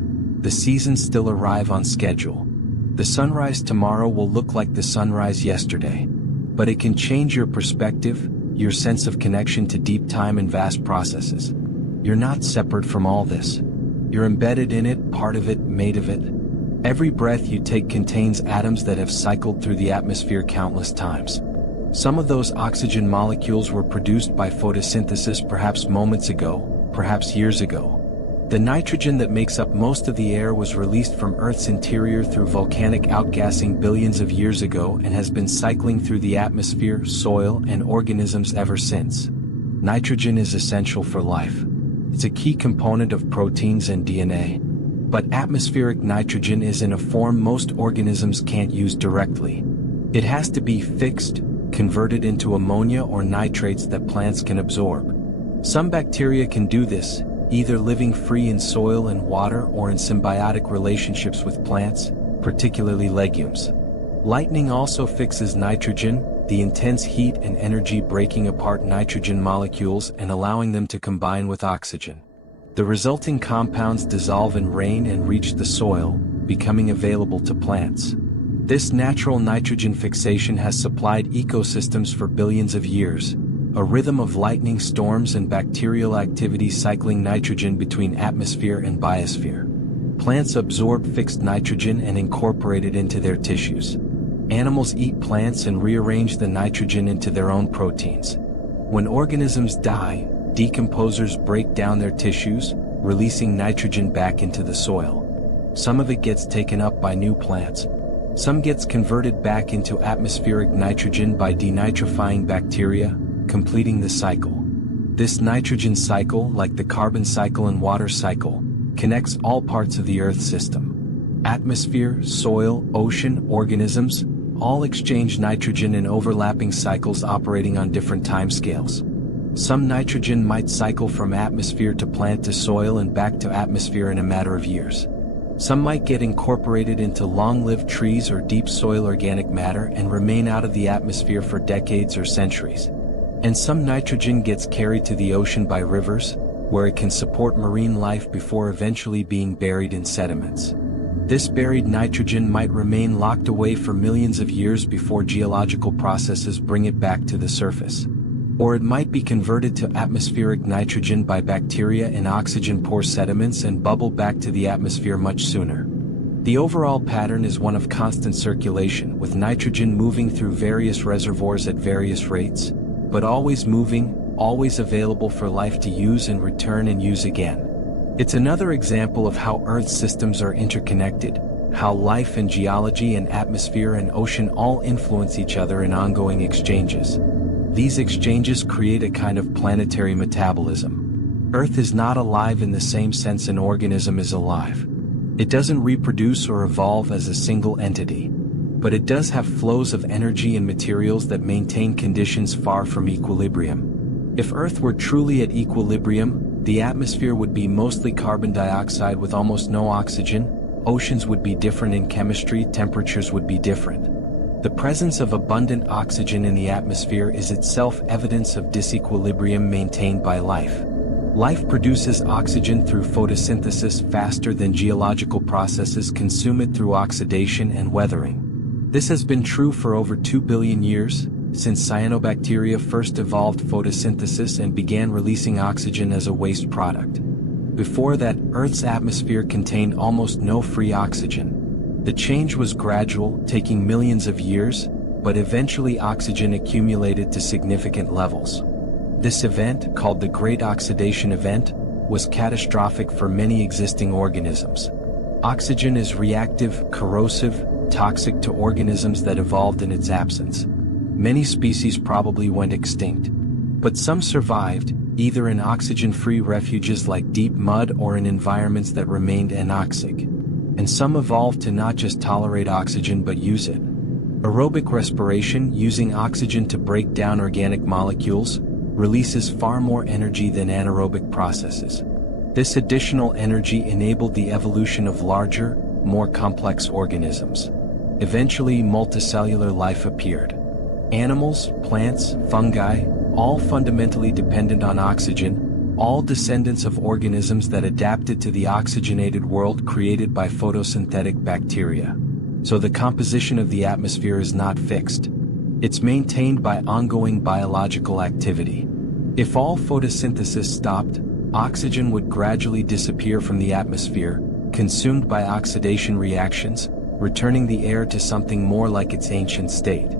The seasons still arrive on schedule. The sunrise tomorrow will look like the sunrise yesterday. But it can change your perspective, your sense of connection to deep time and vast processes. You're not separate from all this. You're embedded in it, part of it, made of it. Every breath you take contains atoms that have cycled through the atmosphere countless times. Some of those oxygen molecules were produced by photosynthesis perhaps moments ago, perhaps years ago. The nitrogen that makes up most of the air was released from Earth's interior through volcanic outgassing billions of years ago and has been cycling through the atmosphere, soil, and organisms ever since. Nitrogen is essential for life. It's a key component of proteins and DNA. But atmospheric nitrogen is in a form most organisms can't use directly. It has to be fixed, converted into ammonia or nitrates that plants can absorb. Some bacteria can do this, either living free in soil and water or in symbiotic relationships with plants, particularly legumes. Lightning also fixes nitrogen, the intense heat and energy breaking apart nitrogen molecules and allowing them to combine with oxygen. The resulting compounds dissolve in rain and reach the soil, becoming available to plants. This natural nitrogen fixation has supplied ecosystems for billions of years, a rhythm of lightning storms and bacterial activity cycling nitrogen between atmosphere and biosphere. Plants absorb fixed nitrogen and incorporate it into their tissues. Animals eat plants and rearrange the nitrogen into their own proteins. When organisms die, decomposers break down their tissues, releasing nitrogen back into the soil. Some of it gets taken up by new plants. Some gets converted back into atmospheric nitrogen by denitrifying bacteria, completing the cycle. This nitrogen cycle, like the carbon cycle and water cycle, connects all parts of the Earth system. Atmosphere, soil, ocean, organisms, all exchange nitrogen in overlapping cycles operating on different timescales. Some nitrogen might cycle from atmosphere to plant to soil and back to atmosphere in a matter of years. Some might get incorporated into long-lived trees or deep soil organic matter and remain out of the atmosphere for decades or centuries. And some nitrogen gets carried to the ocean by rivers, where it can support marine life before eventually being buried in sediments. This buried nitrogen might remain locked away for millions of years before geological processes bring it back to the surface. Or it might be converted to atmospheric nitrogen by bacteria in oxygen-poor sediments and bubble back to the atmosphere much sooner. The overall pattern is one of constant circulation, with nitrogen moving through various reservoirs at various rates, but always moving, always available for life to use and return and use again. It's another example of how Earth's systems are interconnected, how life and geology and atmosphere and ocean all influence each other in ongoing exchanges. These exchanges create a kind of planetary metabolism. Earth is not alive in the same sense an organism is alive. It doesn't reproduce or evolve as a single entity. But it does have flows of energy and materials that maintain conditions far from equilibrium. If Earth were truly at equilibrium, the atmosphere would be mostly carbon dioxide with almost no oxygen, oceans would be different in chemistry, temperatures would be different. The presence of abundant oxygen in the atmosphere is itself evidence of disequilibrium maintained by life. Life produces oxygen through photosynthesis faster than geological processes consume it through oxidation and weathering. This has been true for over 2 billion years, since cyanobacteria first evolved photosynthesis and began releasing oxygen as a waste product. Before that, Earth's atmosphere contained almost no free oxygen. The change was gradual, taking millions of years, but eventually oxygen accumulated to significant levels. This event, called the Great Oxidation Event, was catastrophic for many existing organisms. Oxygen is reactive, corrosive, toxic to organisms that evolved in its absence. Many species probably went extinct. But some survived, either in oxygen-free refuges like deep mud or in environments that remained anoxic. And some evolved to not just tolerate oxygen but use it. Aerobic respiration, using oxygen to break down organic molecules, releases far more energy than anaerobic processes. This additional energy enabled the evolution of larger, more complex organisms. Eventually, multicellular life appeared. Animals, plants, fungi, all fundamentally dependent on oxygen, all descendants of organisms that adapted to the oxygenated world created by photosynthetic bacteria. So the composition of the atmosphere is not fixed. It's maintained by ongoing biological activity. If all photosynthesis stopped, oxygen would gradually disappear from the atmosphere, consumed by oxidation reactions, returning the air to something more like its ancient state.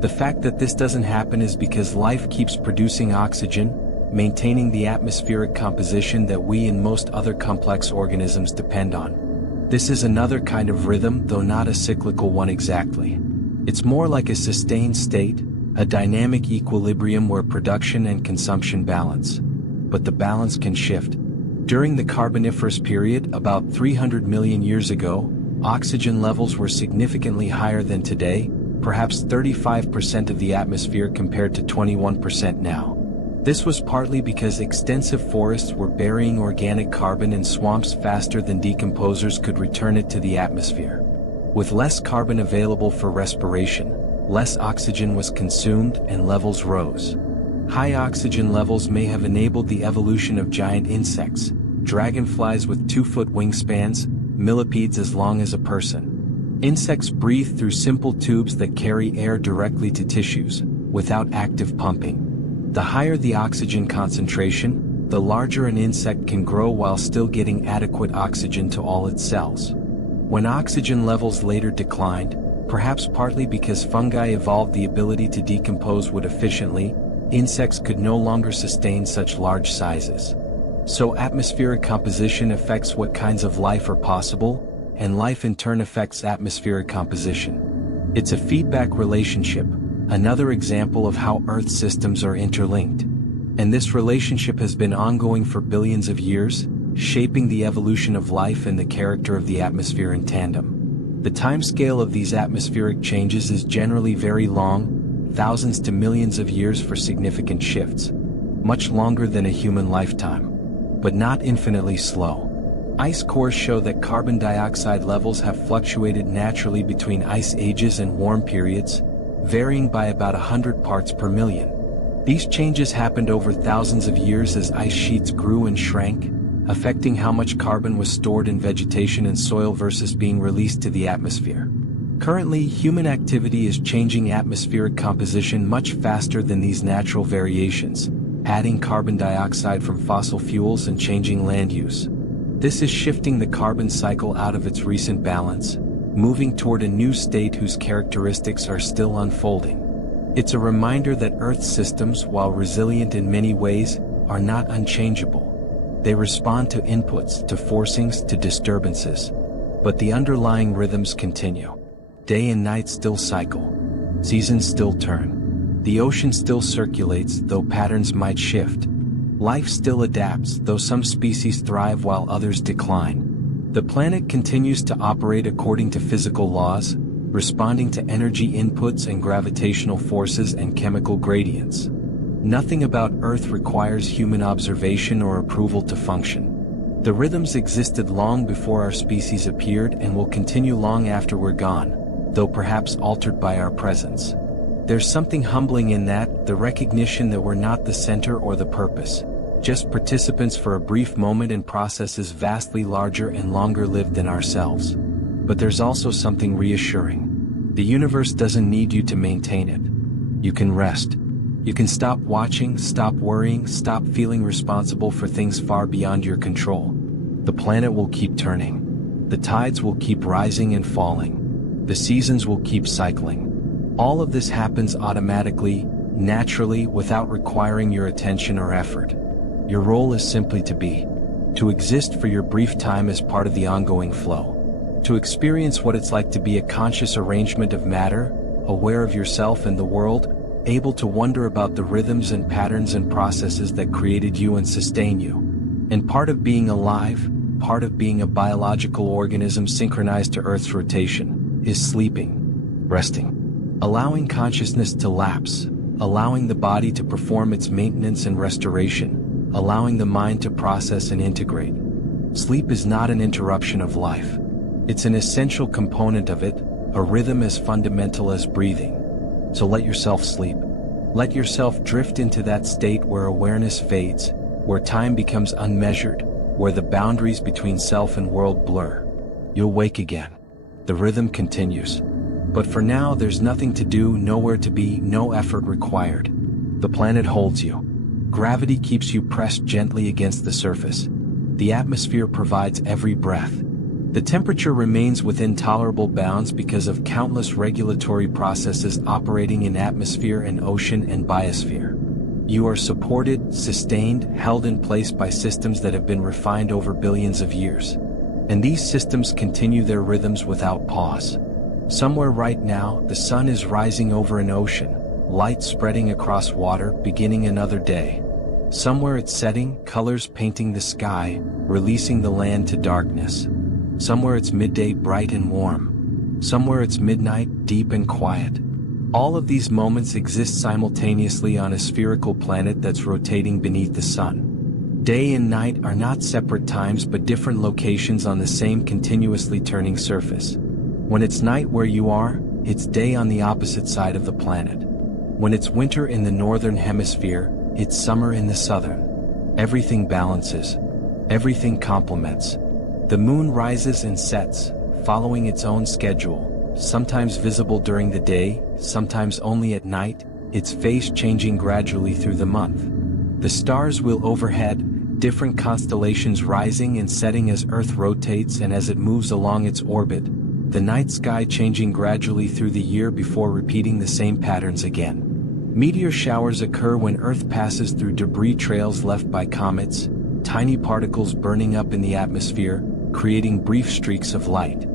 The fact that this doesn't happen is because life keeps producing oxygen, maintaining the atmospheric composition that we and most other complex organisms depend on. This is another kind of rhythm, though not a cyclical one exactly. It's more like a sustained state, a dynamic equilibrium where production and consumption balance. But the balance can shift. During the Carboniferous period, about 300 million years ago, oxygen levels were significantly higher than today, perhaps 35% of the atmosphere compared to 21% now. This was partly because extensive forests were burying organic carbon in swamps faster than decomposers could return it to the atmosphere. With less carbon available for respiration, less oxygen was consumed and levels rose. High oxygen levels may have enabled the evolution of giant insects, dragonflies with 2-foot wingspans, millipedes as long as a person. Insects breathe through simple tubes that carry air directly to tissues, without active pumping. The higher the oxygen concentration, the larger an insect can grow while still getting adequate oxygen to all its cells. When oxygen levels later declined, perhaps partly because fungi evolved the ability to decompose wood efficiently, insects could no longer sustain such large sizes. So atmospheric composition affects what kinds of life are possible, and life in turn affects atmospheric composition. It's a feedback relationship, another example of how Earth systems are interlinked. And this relationship has been ongoing for billions of years, shaping the evolution of life and the character of the atmosphere in tandem. The timescale of these atmospheric changes is generally very long, thousands to millions of years for significant shifts, much longer than a human lifetime, but not infinitely slow. Ice cores show that carbon dioxide levels have fluctuated naturally between ice ages and warm periods, varying by about 100 parts per million. These changes happened over thousands of years as ice sheets grew and shrank, affecting how much carbon was stored in vegetation and soil versus being released to the atmosphere. Currently, human activity is changing atmospheric composition much faster than these natural variations, adding carbon dioxide from fossil fuels and changing land use. This is shifting the carbon cycle out of its recent balance, moving toward a new state whose characteristics are still unfolding. It's a reminder that Earth's systems, while resilient in many ways, are not unchangeable. They respond to inputs, to forcings, to disturbances. But the underlying rhythms continue. Day and night still cycle. Seasons still turn. The ocean still circulates, though patterns might shift. Life still adapts, though some species thrive while others decline. The planet continues to operate according to physical laws, responding to energy inputs and gravitational forces and chemical gradients. Nothing about Earth requires human observation or approval to function. The rhythms existed long before our species appeared and will continue long after we're gone, though perhaps altered by our presence. There's something humbling in that, the recognition that we're not the center or the purpose, just participants for a brief moment in processes vastly larger and longer-lived than ourselves. But there's also something reassuring. The universe doesn't need you to maintain it. You can rest. You can stop watching, stop worrying, stop feeling responsible for things far beyond your control. The planet will keep turning. The tides will keep rising and falling. The seasons will keep cycling. All of this happens automatically, naturally, without requiring your attention or effort. Your role is simply to be. To exist for your brief time as part of the ongoing flow. To experience what it's like to be a conscious arrangement of matter, aware of yourself and the world, able to wonder about the rhythms and patterns and processes that created you and sustain you. And part of being alive, part of being a biological organism synchronized to Earth's rotation, is sleeping, resting, allowing consciousness to lapse, allowing the body to perform its maintenance and restoration, allowing the mind to process and integrate. Sleep is not an interruption of life. It's an essential component of it, a rhythm as fundamental as breathing. So let yourself sleep. Let yourself drift into that state where awareness fades, where time becomes unmeasured, where the boundaries between self and world blur. You'll wake again. The rhythm continues. But for now, there's nothing to do, nowhere to be, no effort required. The planet holds you. Gravity keeps you pressed gently against the surface. The atmosphere provides every breath. The temperature remains within tolerable bounds because of countless regulatory processes operating in atmosphere and ocean and biosphere. You are supported, sustained, held in place by systems that have been refined over billions of years. And these systems continue their rhythms without pause. Somewhere right now, the sun is rising over an ocean, light spreading across water, beginning another day. Somewhere it's setting, colors painting the sky, releasing the land to darkness. Somewhere it's midday, bright and warm. Somewhere it's midnight, deep and quiet. All of these moments exist simultaneously on a spherical planet that's rotating beneath the sun. Day and night are not separate times but different locations on the same continuously turning surface. When it's night where you are, it's day on the opposite side of the planet. When it's winter in the northern hemisphere, it's summer in the southern. Everything balances. Everything complements. The moon rises and sets, following its own schedule, sometimes visible during the day, sometimes only at night, its face changing gradually through the month. The stars wheel overhead, different constellations rising and setting as Earth rotates and as it moves along its orbit, the night sky changing gradually through the year before repeating the same patterns again. Meteor showers occur when Earth passes through debris trails left by comets, tiny particles burning up in the atmosphere, creating brief streaks of light.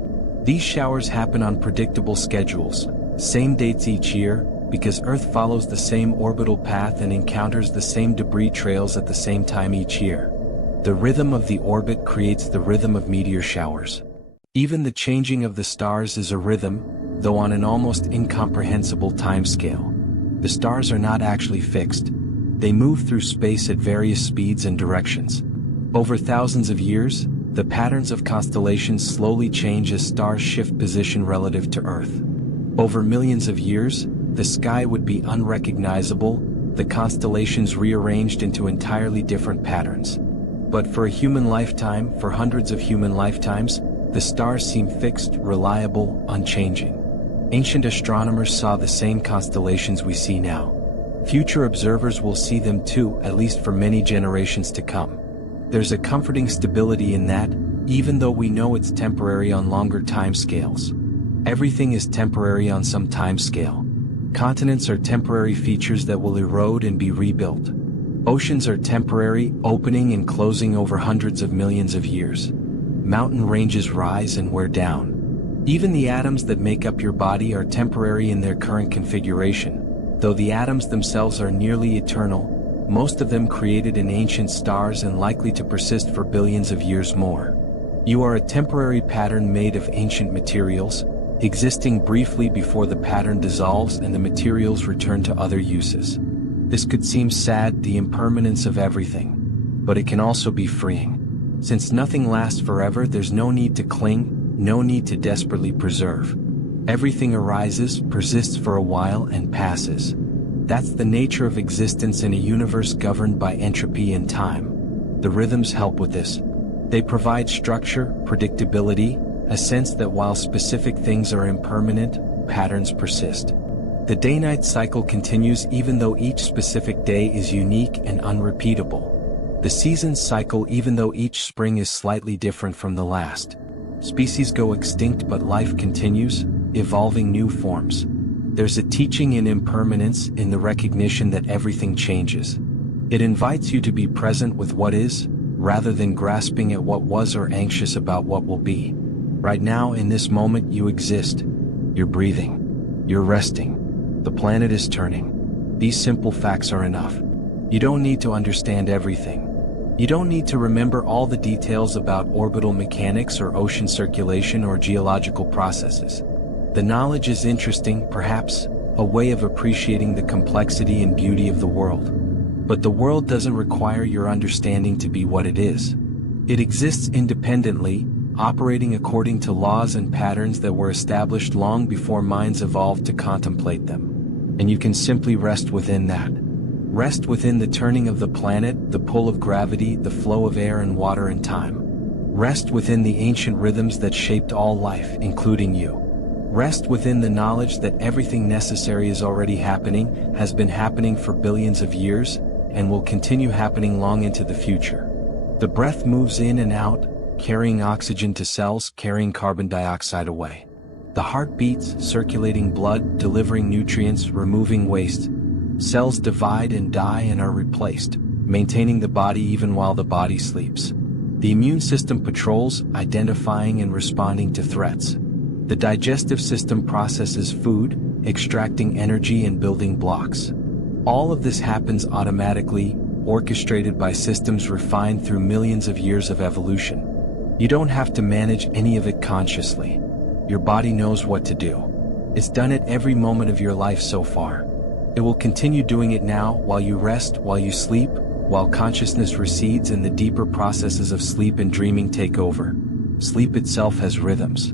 These showers happen on predictable schedules, same dates each year, because Earth follows the same orbital path and encounters the same debris trails at the same time each year. The rhythm of the orbit creates the rhythm of meteor showers. Even the changing of the stars is a rhythm, though on an almost incomprehensible timescale. The stars are not actually fixed. They move through space at various speeds and directions. Over thousands of years, the patterns of constellations slowly change as stars shift position relative to Earth. Over millions of years, the sky would be unrecognizable, the constellations rearranged into entirely different patterns. But for a human lifetime, for hundreds of human lifetimes, the stars seem fixed, reliable, unchanging. Ancient astronomers saw the same constellations we see now. Future observers will see them too, at least for many generations to come. There's a comforting stability in that, even though we know it's temporary on longer timescales. Everything is temporary on some timescale. Continents are temporary features that will erode and be rebuilt. Oceans are temporary, opening and closing over hundreds of millions of years. Mountain ranges rise and wear down. Even the atoms that make up your body are temporary in their current configuration, though the atoms themselves are nearly eternal, most of them created in ancient stars and likely to persist for billions of years more. You are a temporary pattern made of ancient materials, existing briefly before the pattern dissolves and the materials return to other uses. This could seem sad, the impermanence of everything, but it can also be freeing. Since nothing lasts forever, there's no need to cling, no need to desperately preserve. Everything arises, persists for a while, and passes. That's the nature of existence in a universe governed by entropy and time. The rhythms help with this. They provide structure, predictability, a sense that while specific things are impermanent, patterns persist. The day-night cycle continues even though each specific day is unique and unrepeatable. The seasons cycle even though each spring is slightly different from the last. Species go extinct but life continues, evolving new forms. There's a teaching in impermanence, in the recognition that everything changes. It invites you to be present with what is, rather than grasping at what was or anxious about what will be. Right now, in this moment, you exist. You're breathing. You're resting. The planet is turning. These simple facts are enough. You don't need to understand everything. You don't need to remember all the details about orbital mechanics or ocean circulation or geological processes. The knowledge is interesting, perhaps, a way of appreciating the complexity and beauty of the world. But the world doesn't require your understanding to be what it is. It exists independently, operating according to laws and patterns that were established long before minds evolved to contemplate them. And you can simply rest within that. Rest within the turning of the planet, the pull of gravity, the flow of air and water and time. Rest within the ancient rhythms that shaped all life, including you. Rest within the knowledge that everything necessary is already happening, has been happening for billions of years, and will continue happening long into the future. The breath moves in and out, carrying oxygen to cells, carrying carbon dioxide away. The heart beats, circulating blood, delivering nutrients, removing waste. Cells divide and die and are replaced, maintaining the body even while the body sleeps. The immune system patrols, identifying and responding to threats. The digestive system processes food, extracting energy and building blocks. All of this happens automatically, orchestrated by systems refined through millions of years of evolution. You don't have to manage any of it consciously. Your body knows what to do. It's done it every moment of your life so far. It will continue doing it now, while you rest, while you sleep, while consciousness recedes and the deeper processes of sleep and dreaming take over. Sleep itself has rhythms.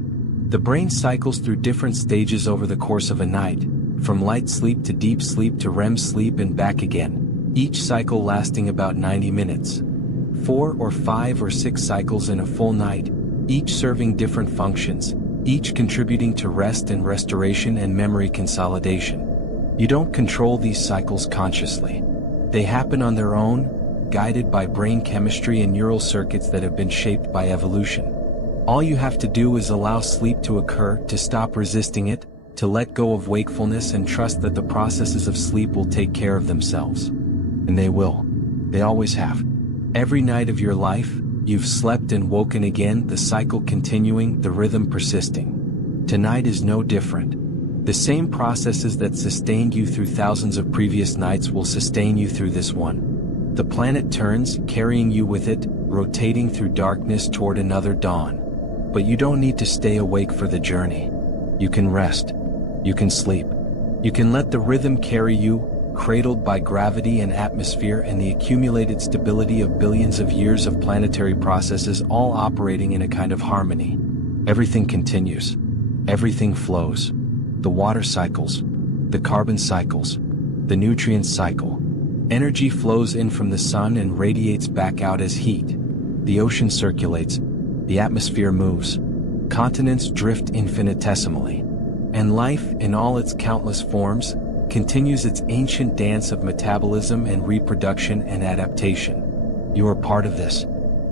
The brain cycles through different stages over the course of a night, from light sleep to deep sleep to REM sleep and back again, each cycle lasting about 90 minutes. 4 or 5 or 6 cycles in a full night, each serving different functions, each contributing to rest and restoration and memory consolidation. You don't control these cycles consciously. They happen on their own, guided by brain chemistry and neural circuits that have been shaped by evolution. All you have to do is allow sleep to occur, to stop resisting it, to let go of wakefulness and trust that the processes of sleep will take care of themselves. And they will. They always have. Every night of your life, you've slept and woken again, the cycle continuing, the rhythm persisting. Tonight is no different. The same processes that sustained you through thousands of previous nights will sustain you through this one. The planet turns, carrying you with it, rotating through darkness toward another dawn. But you don't need to stay awake for the journey. You can rest. You can sleep. You can let the rhythm carry you, cradled by gravity and atmosphere and the accumulated stability of billions of years of planetary processes all operating in a kind of harmony. Everything continues. Everything flows. The water cycles. The carbon cycles. The nutrient cycle. Energy flows in from the sun and radiates back out as heat. The ocean circulates. The atmosphere moves. Continents drift infinitesimally. And life, in all its countless forms, continues its ancient dance of metabolism and reproduction and adaptation. You are part of this.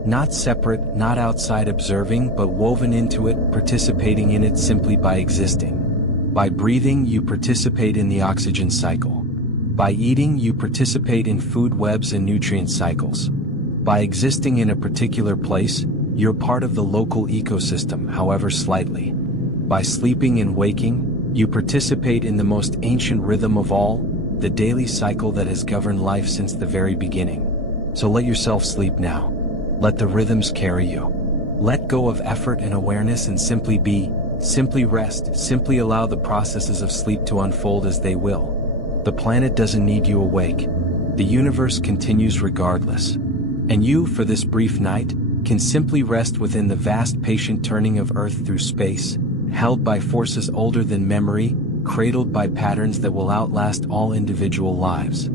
Not separate, not outside observing, but woven into it, participating in it simply by existing. By breathing, you participate in the oxygen cycle. By eating, you participate in food webs and nutrient cycles. By existing in a particular place, you're part of the local ecosystem, however slightly. By sleeping and waking, you participate in the most ancient rhythm of all, the daily cycle that has governed life since the very beginning. So let yourself sleep now. Let the rhythms carry you. Let go of effort and awareness and simply be, simply rest, simply allow the processes of sleep to unfold as they will. The planet doesn't need you awake. The universe continues regardless. And you, for this brief night, can simply rest within the vast patient turning of Earth through space, held by forces older than memory, cradled by patterns that will outlast all individual lives.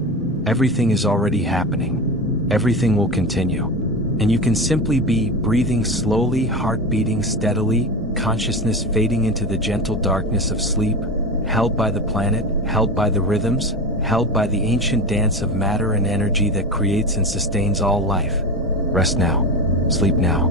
Everything is already happening. Everything will continue. And you can simply be breathing slowly, heart beating steadily, consciousness fading into the gentle darkness of sleep, held by the planet, held by the rhythms, held by the ancient dance of matter and energy that creates and sustains all life. Rest now. Sleep now.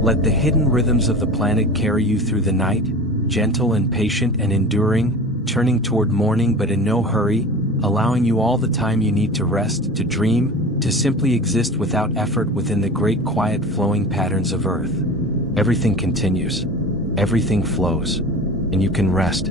Let the hidden rhythms of the planet carry you through the night, gentle and patient and enduring, turning toward morning but in no hurry, allowing you all the time you need to rest, to dream, to simply exist without effort within the great quiet flowing patterns of Earth. Everything continues. Everything flows. And you can rest.